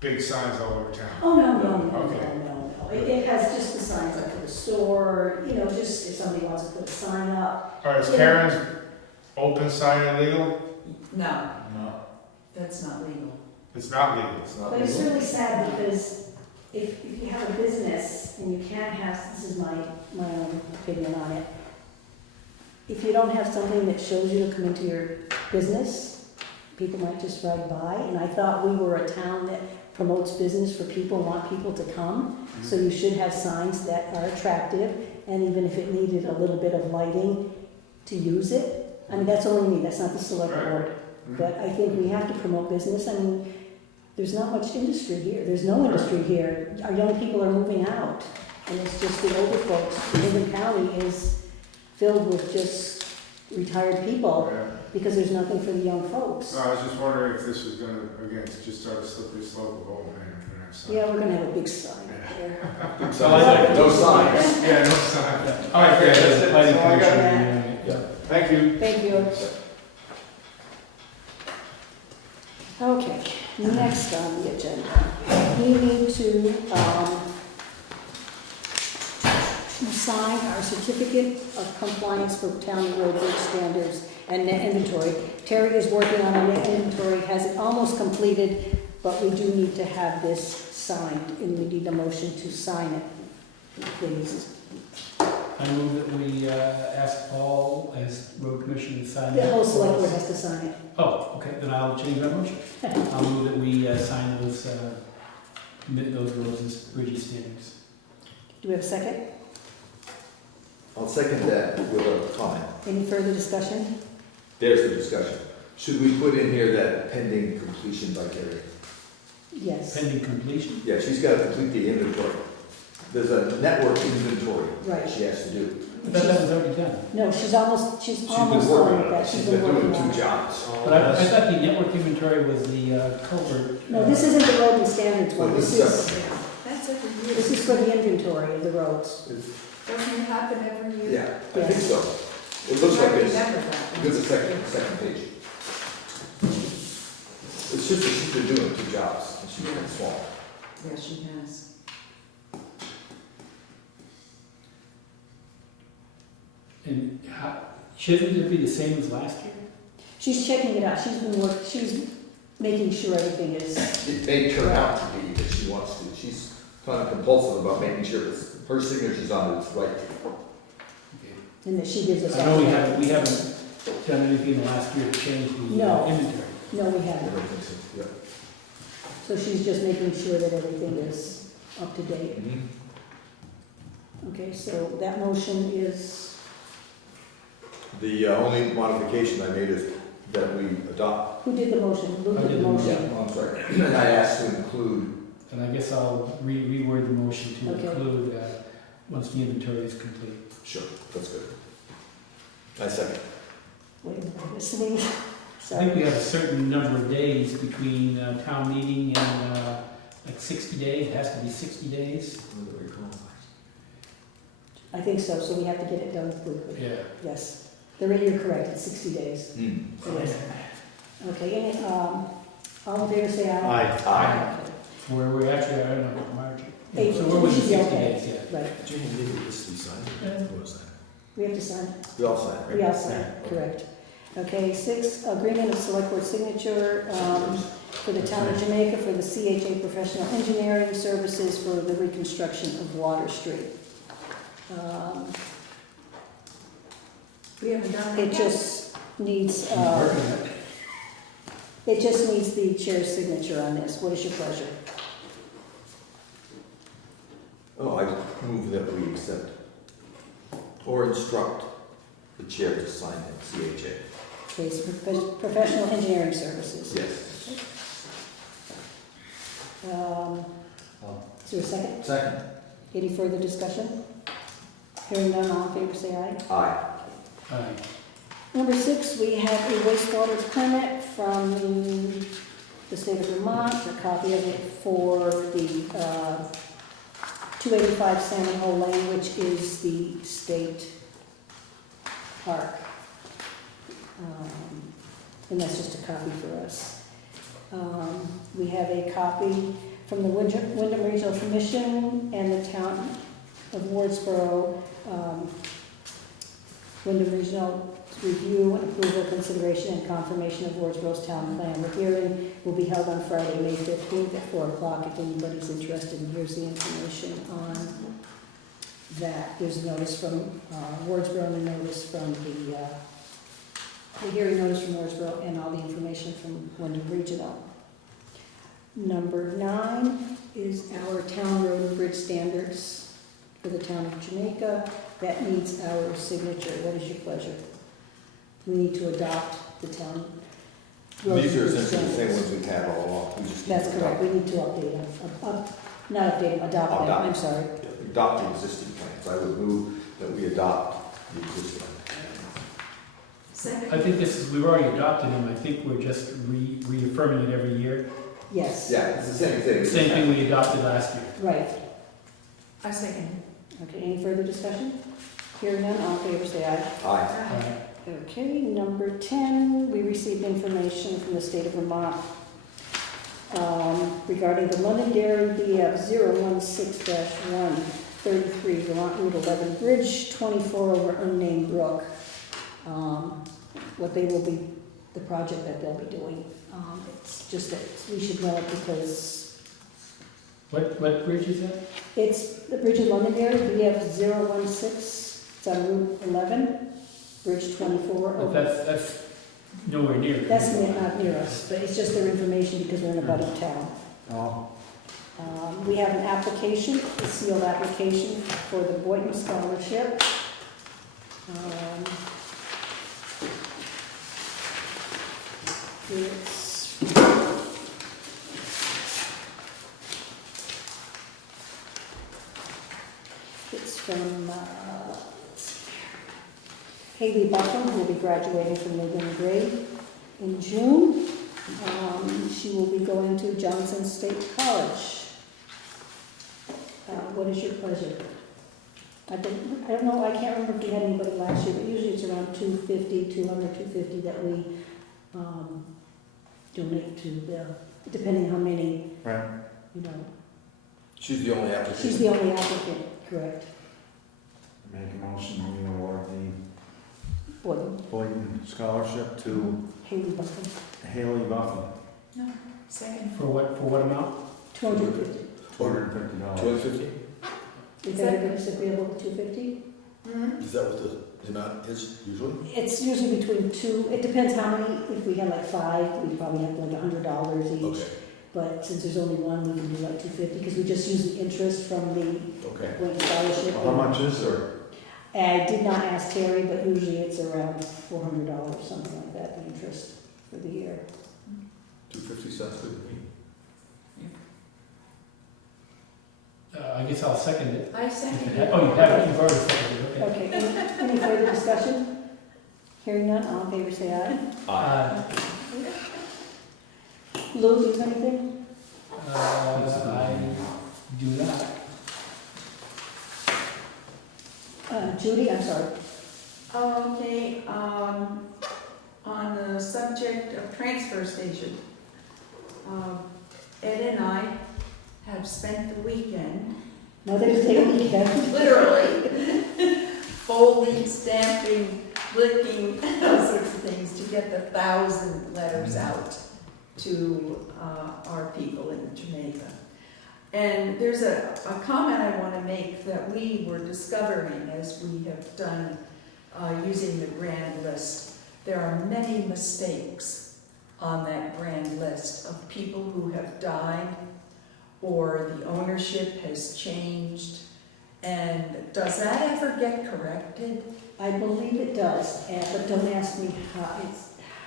big signs all over town. Oh, no. Okay. It has just the signs up for the store, just if somebody wants to put a sign up. All right, is Yeah. Karen's open sign illegal? No, No. that's not legal. It's not legal. It's not But it's legal. really sad because if you have a business and you can't have, this is my own opinion on it, if you don't have something that shows you to come into your business, people might just ride by. And I thought we were a town that promotes business for people, want people to come. So you should have signs that are attractive, and even if it needed a little bit of lighting to use it, I mean, that's only me, that's not the select Right. board. But I think we have to promote business. I mean, there's not much industry here. There's no industry here. Our young people are moving out. And it's just the older folks. Windham County is filled with just retired people Yeah. because there's nothing for the young folks. No, I was just wondering if this was gonna, again, just start a slippery slope of old man. Yeah, we're gonna have a big sign up there. No signs. Yeah, no sign. All right, great, that's it. Planning That's all I got. commission, yeah. Thank you. Thank you. Okay, next on the agenda, we need to sign our certificate of compliance for town and road bridge standards and net inventory. Terry is working on a net inventory, has it almost completed, but we do need to have this signed, and we need a motion to sign it, please. I move that we ask Paul as road commissioner to sign The that. whole for select board us. has to sign it. Oh, okay, then I'll change my motion. I'll move that we sign those, commit those roads and bridges standards. Do we have a second? I'll second that with a comment. Any further discussion? There's the discussion. Should we put in here that pending completion by Terry? Yes. Pending completion. Yeah, she's got to complete the inventory. There's a network inventory Right. that she has to do. I thought that was already done. No, she's almost She's been on working with on that. it. She's She's been working doing on two it. jobs. But I thought the network inventory was the culvert. No, this isn't the road and standards one. Well, this This is is, separate. That's every year. this is for the inventory of the roads. Doesn't it happen every year? Yeah, I think so. It looks like I it's, remember that. look at the second page. It's just that she's been doing two jobs, and she's been small. Yeah, she has. And how, shouldn't it be the same as last year? She's checking it out. She's making sure everything is, It may turn out to be that she wants to. She's kind of compulsive about making sure that her signature's on it, it's right. and that she gives us. I know all- we haven't done anything in the last year to change the No. inventory. No, we haven't. Everything, so, yeah. So she's just making sure that everything is up to date. Okay, so that motion is, The only modification I made is that we adopt. who did the motion? Who I did the did the motion? I'm sorry. And I asked to include, And I guess I'll reword the motion to Okay. include, once the inventory is complete. sure, that's good. I second. Wait a minute, I'm listening. I think we have a certain number of days between town meeting and, like 60 days, it has to be 60 days. I think so, so we have to get it done quickly. Yeah. Yes, you're correct, it's 60 days. Hmm. It is. Okay, any, all in favor, say aye. Aye. Okay. We're actually, I don't know what margin. Hey, So we're within should be 60 okay. days, yeah. Right, Jimmy, maybe this to be signed? What was that? we have to sign it. We all signed, right? We all sign it, correct. Okay, 6, agreement of select board signature for the town of Jamaica for the CHA professional engineering services for the reconstruction of Water Street. We haven't done that It yet. just needs, the chair's signature on this. What is your pleasure? Oh, I move that we accept or instruct the chair to sign it, CHA. Okay, so professional engineering services. Yes. Is there a second? Second. Any further discussion? Hearing none, all in favor, say aye. Aye. Aye. Number 6, we have a wastewater permit from the state of Vermont, a copy of it for the 285 Salmon Hole Lane, which is the state park. And that's just a copy for us. We have a copy from the Windham Regional Commission and the town of Wardsboro, Windham Regional review and approval, consideration, and confirmation of Wardsboro's Town Plan. The hearing will be held on Friday, May 15th at 4 o'clock if anybody's interested. And here's the information on that. There's a notice from Wardsboro and a notice from the hearing notice from Wardsboro and all the information from Windham Regional. Number 9 is our town road and bridge standards for the town of Jamaica. That needs our signature. What is your pleasure? we need to adopt the town. road These are and bridge essentially the same standards. ones we've had all along. We just need That's to correct, we need to update them, not update them, adopt them, Adopt. I'm sorry. adopt the existing plans. I would move that we adopt the existing. Second. I think we've already adopted them, I think we're just reaffirming it every year. Yes, Yeah, it's the same thing. Same thing we adopted last year. right. I second. Okay, any further discussion? Hearing none, all in favor, say aye. Aye. Okay, number 10, we received information from the state of Vermont regarding the Londonderry BF 016-1, 33 Vermont Route 11 Bridge 24 over unnamed brook. What they will be, the project that they'll be doing. It's just that we should know it because What bridge is that? it's the bridge in Londonderry, BF 016, it's on Route 11, Bridge 24 But over. that's nowhere near. That's not near us, but it's just their information because we're in a budding town. Oh, We have an application, a sealed application for the Boynton Scholarship. It's from Haley Buckland, who will be graduating from Londonderry grade in June. She will be going to Johnson State College. What is your pleasure? I don't know, I can't remember if we had anybody last year, but usually it's around 250, 200, 250 that we donate to the, depending how many, right. you know. She's the only applicant. She's the only applicant, correct. Make a motion, we award the Boynton, Boynton Scholarship to Haley Buckland, Haley Buffalo, Second. For what amount? 250. $250. 250? Is everybody agreeable with 250? Mm-hmm. Is that what the amount is usually? It's usually between two, it depends how many, if we had like 5, we'd probably have like $100 each. Okay, But since there's only one, we can do like 250, because we just use the interest from the okay. Boynton Scholarship. How much is there? I did not ask Terry, but usually it's around $400, something like that, the interest for the year. 250 sounds good to me. I guess I'll second it. I second. Oh, you have it, you've already seconded it, okay. Okay, any further discussion? Hearing none, all in favor say aye. Lou, do you have anything? I do not. Judy, I'm sorry. Okay, on the subject of transfer station, Ed and I have spent the weekend, Mother's Day weekend. literally, folding, stamping, licking, all sorts of things to get the 1,000 letters out to our people in Jamaica. And there's a comment I want to make that we were discovering as we have done using the grand list. There are many mistakes on that grand list of people who have died or the ownership has changed. And does that ever get corrected? I believe it does, but don't ask me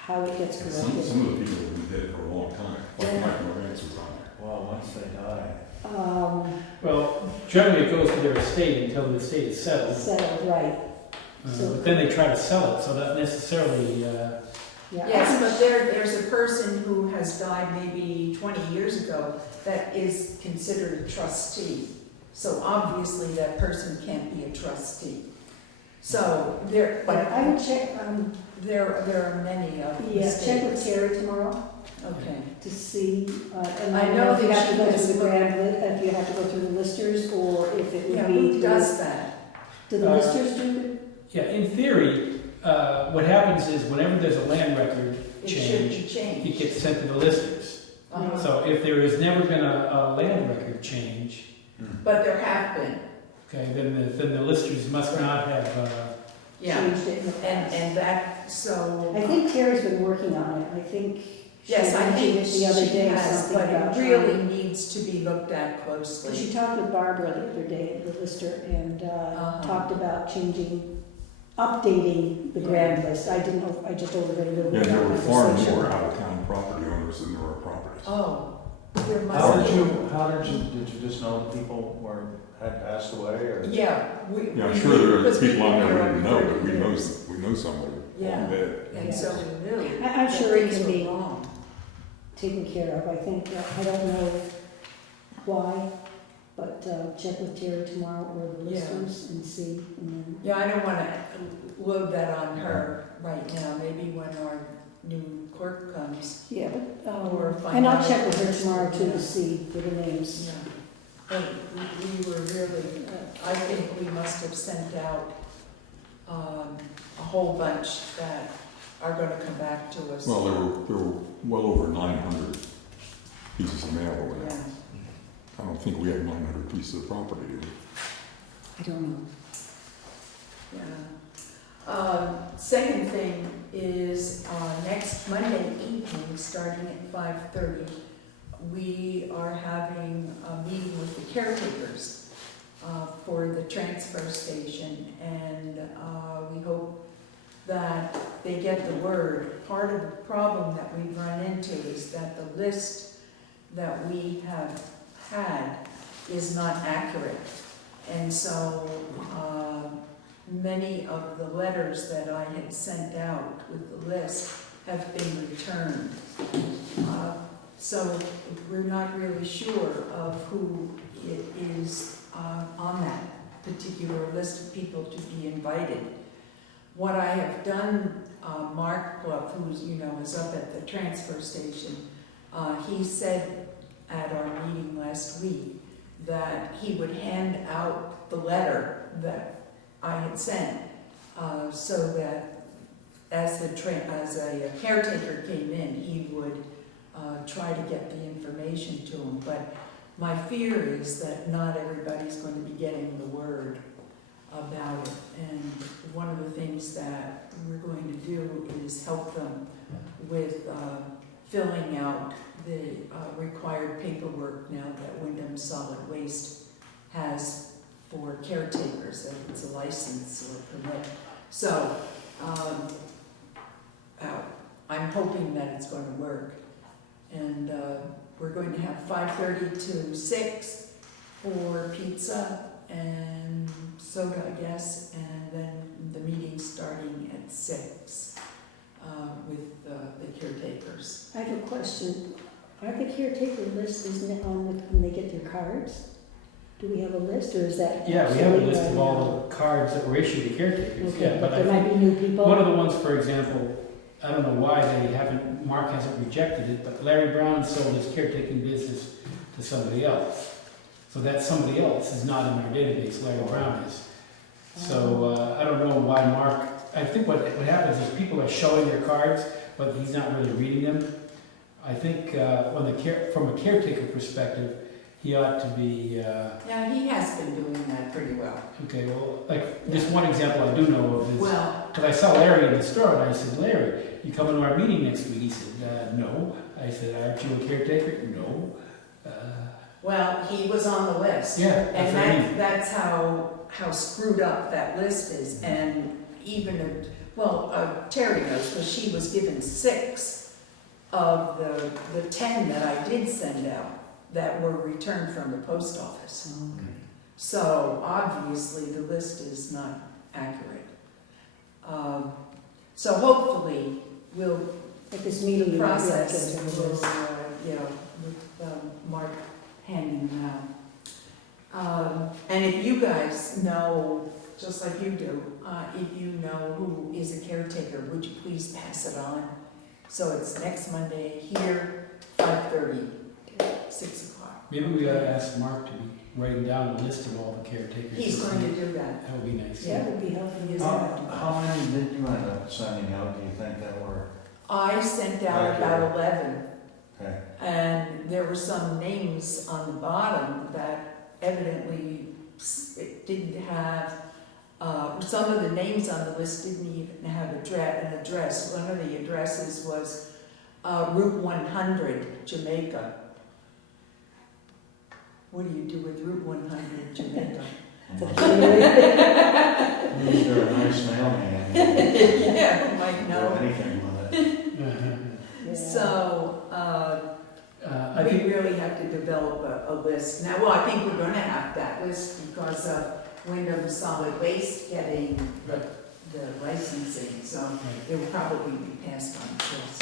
how it gets Some corrected. of the people have been dead for a long time, like Michael Rance was on there. Well, once they die. Well, generally it goes to their estate until the estate is settled. Settled, right, So- But then they try to sell it, so not necessarily, yeah. Yes, but there's a person who has died maybe 20 years ago that is considered a trustee. So obviously that person can't be a trustee. So there, But but I would check, there are many of check with mistakes. Terry tomorrow Okay. to see, and I I know know if you that have to she go has through the looked- grand if you have to go through the listers, or if it would Yeah, be. who does that? Do the listers do yeah, in theory, what happens is whenever there's a land record It should change, be it changed. gets sent to the listers. Uh-huh. So if there has never been a land record change, But there have been, okay, then the listers must not have, yeah. changed it in the past? And that, so. I think Terry's been working on it, I think. she Yes, I mentioned think it she the other day, has, something but about it really needs to be looked at So closely. she talked with Barbara the other day, the lister, and Uh-huh. talked about changing updating the grand list. I didn't know, I just overread a little Yeah, bit. there of were that far conversation. more out-of-town property owners than there are properties. Oh, there How must did be. did you just know that people had passed away, or? Yeah, Yeah, I'm sure there are because people out there we were didn't know, but referred to. we know somebody Yeah. long dead. And so we knew. I'm that sure it things can were be wrong. taken care of. I think, I don't know why, but check with Terry tomorrow or the Yeah. listers and see. And then, Yeah, I don't wanna load that on her right now, maybe when our new clerk comes. yeah, but, Or find and I'll out check if with her there's- tomorrow too yeah. to see for the names. Yeah. But we were really, I think we must have sent out, a whole bunch that are gonna come back to us. Well, there were well over 900 pieces of mail over there. Yeah. I don't think we have 900 pieces of property, do we? I don't know. Yeah. Second thing is, next Monday evening, starting at 5:30, we are having a meeting with the caretakers for the transfer station, and we hope that they get the word. Part of the problem that we've run into is that the list that we have had is not accurate. And so, many of the letters that I had sent out with the list have been returned. So we're not really sure of who it is on that particular list of people to be invited. What I have done, Mark Bluff, who's, is up at the transfer station, he said at our meeting last week that he would hand out the letter that I had sent, so that as a caretaker came in, he would try to get the information to him. But my fear is that not everybody's going to be getting the word about it. And one of the things that we're going to do is help them with filling out the required paperwork now that Windham Solid Waste has for caretakers, that it's a license or permit. So, I'm hoping that it's going to work. And we're going to have 5:30 to 6 for pizza and soda, I guess, and then the meeting starting at 6 with the caretakers. I have a question. Are the caretaker list, isn't it on when they get their cards? Do we have a list, or is that? Yeah, we have a actually list right of now? all the cards that were issued to caretakers, Okay, yeah, but but there I might think be new people? one of the ones, for example, I don't know why they haven't, Mark hasn't rejected it, but Larry Brown sold his caretaking business to somebody else. So that somebody else is not in our database, Larry Brown is. So, I don't know why Mark, I think what happens is people are showing their cards, but he's not really reading them. I think, from a caretaker perspective, he ought to be, Yeah, he has been doing that pretty well. okay, well, like, just one example I do know of is, Well, because I saw Larry in the store, and I said, Larry, you coming to our meeting next week? He said, no. I said, aren't you a caretaker? No. well, he was on the list. Yeah, that's what I And mean. that's how screwed up that list is. And even, Terry knows, because she was given 6 of the 10 that I did send out that were returned from the post office. So obviously the list is not accurate. So hopefully we'll At this meeting, you might be able to process, get to the will, list. with Mark handing them out. And if you guys know, just like you do, if you know who is a caretaker, would you please pass it on? So it's next Monday here, 5:30, 6 o'clock. Maybe we ought to ask Mark to be writing down a list of all the caretakers. He's going to do that. That would be nice. Yeah. That would be helpful. He is How going to do that. how many did you end up sending out, do you think, that were, I sent out about 11. okay? And there were some names on the bottom that evidently it didn't have, some of the names on the list didn't even have an address. One of the addresses was Route 100, Jamaica. What do you do with Route 100, Jamaica? Maybe they're a nice mailman. Yeah, who might Do know. anything with it. Yeah. So, I we think, really have to develop a list. Now, well, I think we're gonna have that list because of Windham Solid Waste getting the licensing, so it will probably be passed on to us.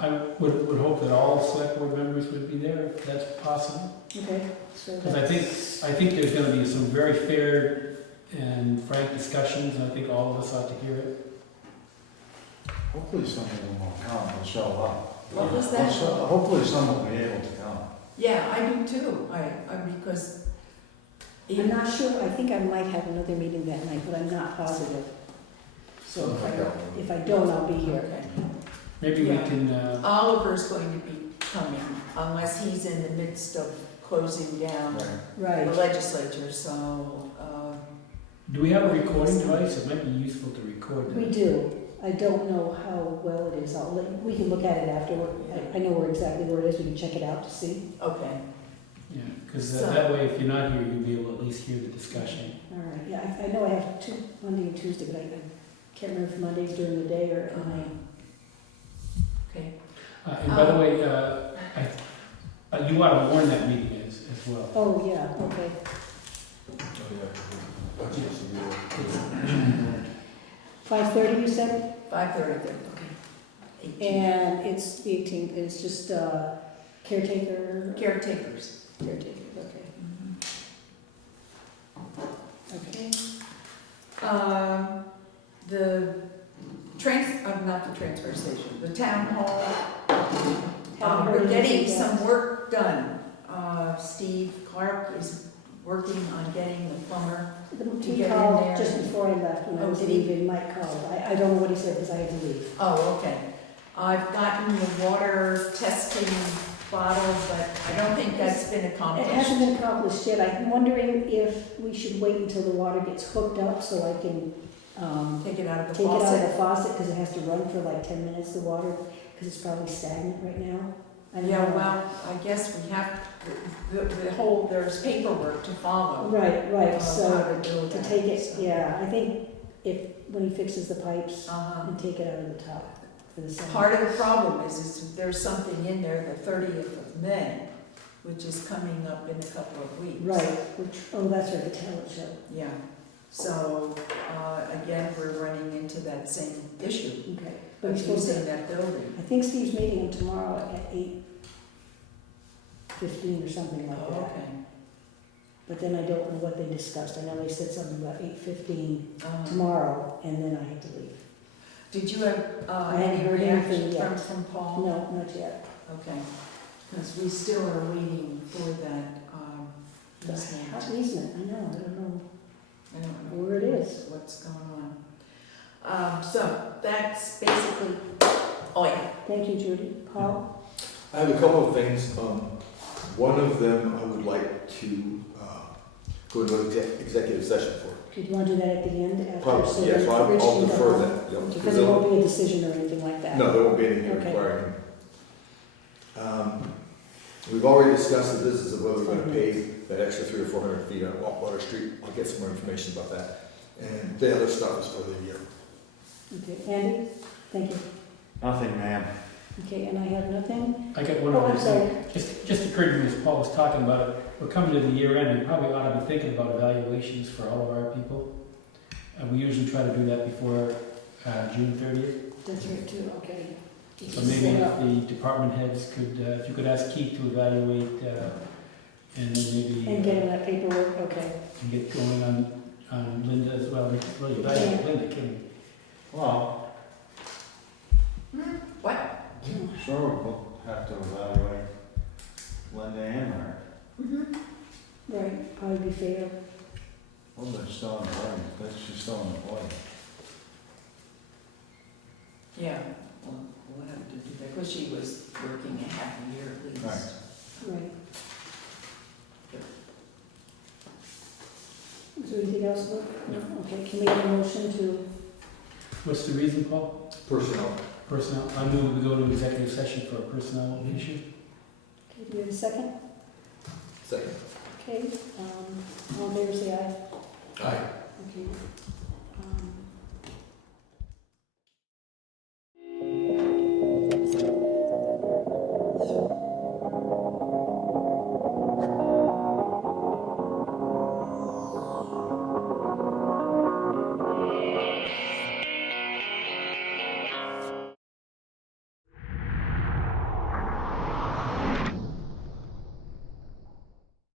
I would hope that all select board members would be there, if that's possible. Okay, so Because that's. I think there's gonna be some very fair and frank discussions, and I think all of us ought to hear it. Hopefully some of them will come and show up. What was that? Hopefully some will be able to come. Yeah, I do too, because. I'm not sure, I think I might have another meeting that night, but I'm not positive. So if I don't, I'll be here. Okay. Maybe we Yeah. can, Oliver's going to be coming unless he's in the midst of closing down the Right. legislature, so, do we have a recording device? It might be useful to record that. We do. I don't know how well it is. We can look at it afterward. I know where exactly where it is. We can check it out to see. okay. Yeah, because So- that way, if you're not here, you'll be able to at least hear the discussion. All right. Yeah, I know I have Monday and Tuesday, but I can't remember if Monday's during the day or at night. Okay. And by the way, you ought to warn that meeting as well. Oh, yeah, okay. 5:30, you said? 5:30, okay. 18. And it's the 18th. It's just caretaker. Caretakers. Caretaker, okay. Okay. The not the transfer station, the town hall. Haven't heard We're getting anything yet. some work done. Steve Clark is working on getting the plumber. He get in called there. just before I left, when I Oh, was did he? leaving, Mike called. I don't know what he said because I had to leave. Oh, okay. I've gotten the water testing bottle, but I don't think that's been It accomplished. hasn't been accomplished yet. I'm wondering if we should wait until the water gets hooked up so I can Take it out of the take it out of faucet. the faucet, because it has to run for like 10 minutes, the water, because it's probably stagnant right now. I don't Yeah, know. well, I guess we have, the whole, there's paperwork to follow. Right, right, so How to do to that, take it, so. yeah, I think when he fixes the pipes Uh-huh. and take it out of the top for the summer. Part of the problem is there's something in there, the 30th of May, which is coming up in a couple of weeks. Right, that's right, the talent show. Yeah, so, again, we're running into that same issue Okay. But of he's supposed using to, that building. I think Steve's meeting him tomorrow at 8:15 or something like Oh, that. okay. But then I don't know what they discussed. I know they said something about 8:15 Uh, tomorrow, and then I had to leave. Did you have I haven't any heard anything reaction yet. from Paul? No, not yet. Okay, because we still are waiting for that, easement. How easement? I know, I don't know I don't know where it is. what's going on. So that's basically, oh yeah, Thank you, Judy. Paul? I have a couple of things. One of them I would like to go into an executive session for. Did you want to do that at the end after? Probably, so yes, that I'll Rich can defer go? that. yeah, Because there won't be a decision or anything like that? No, there won't be anything Okay. requiring. We've already discussed the business of whether we're gonna pave that extra 300 or 400 feet on Wastewater Street. I'll get some more information about that. And the other stuff is for the year. Okay, Andy? Thank you. Nothing, ma'am. Okay, and I have nothing? I got one Oh, other I'm thing. sorry. Just occurred to me as Paul was talking about it, we're coming to the year end, we probably ought to be thinking about evaluations for all of our people. We usually try to do that before June 30th. That's right, too, okay. So maybe if the department heads could, if you could ask Keith to evaluate, and then maybe. And getting that paperwork, okay. And get going on Linda as well, really evaluate Linda, can we? Well, what? sure, we'll have to evaluate Linda and Mark. Mm-hmm. Right, probably be fair. Well, they're still employed, she's still employed. Yeah, we'll have to do that, because she was working a half a year at least. Right. Right. Is there anything else? No? Okay, can we have a motion to, What's the reason, Paul? Personnel. Personnel, I move we go to executive session for a personnel issue. okay, do we have a second? Second. Okay, all in favor, say aye. Aye. Okay.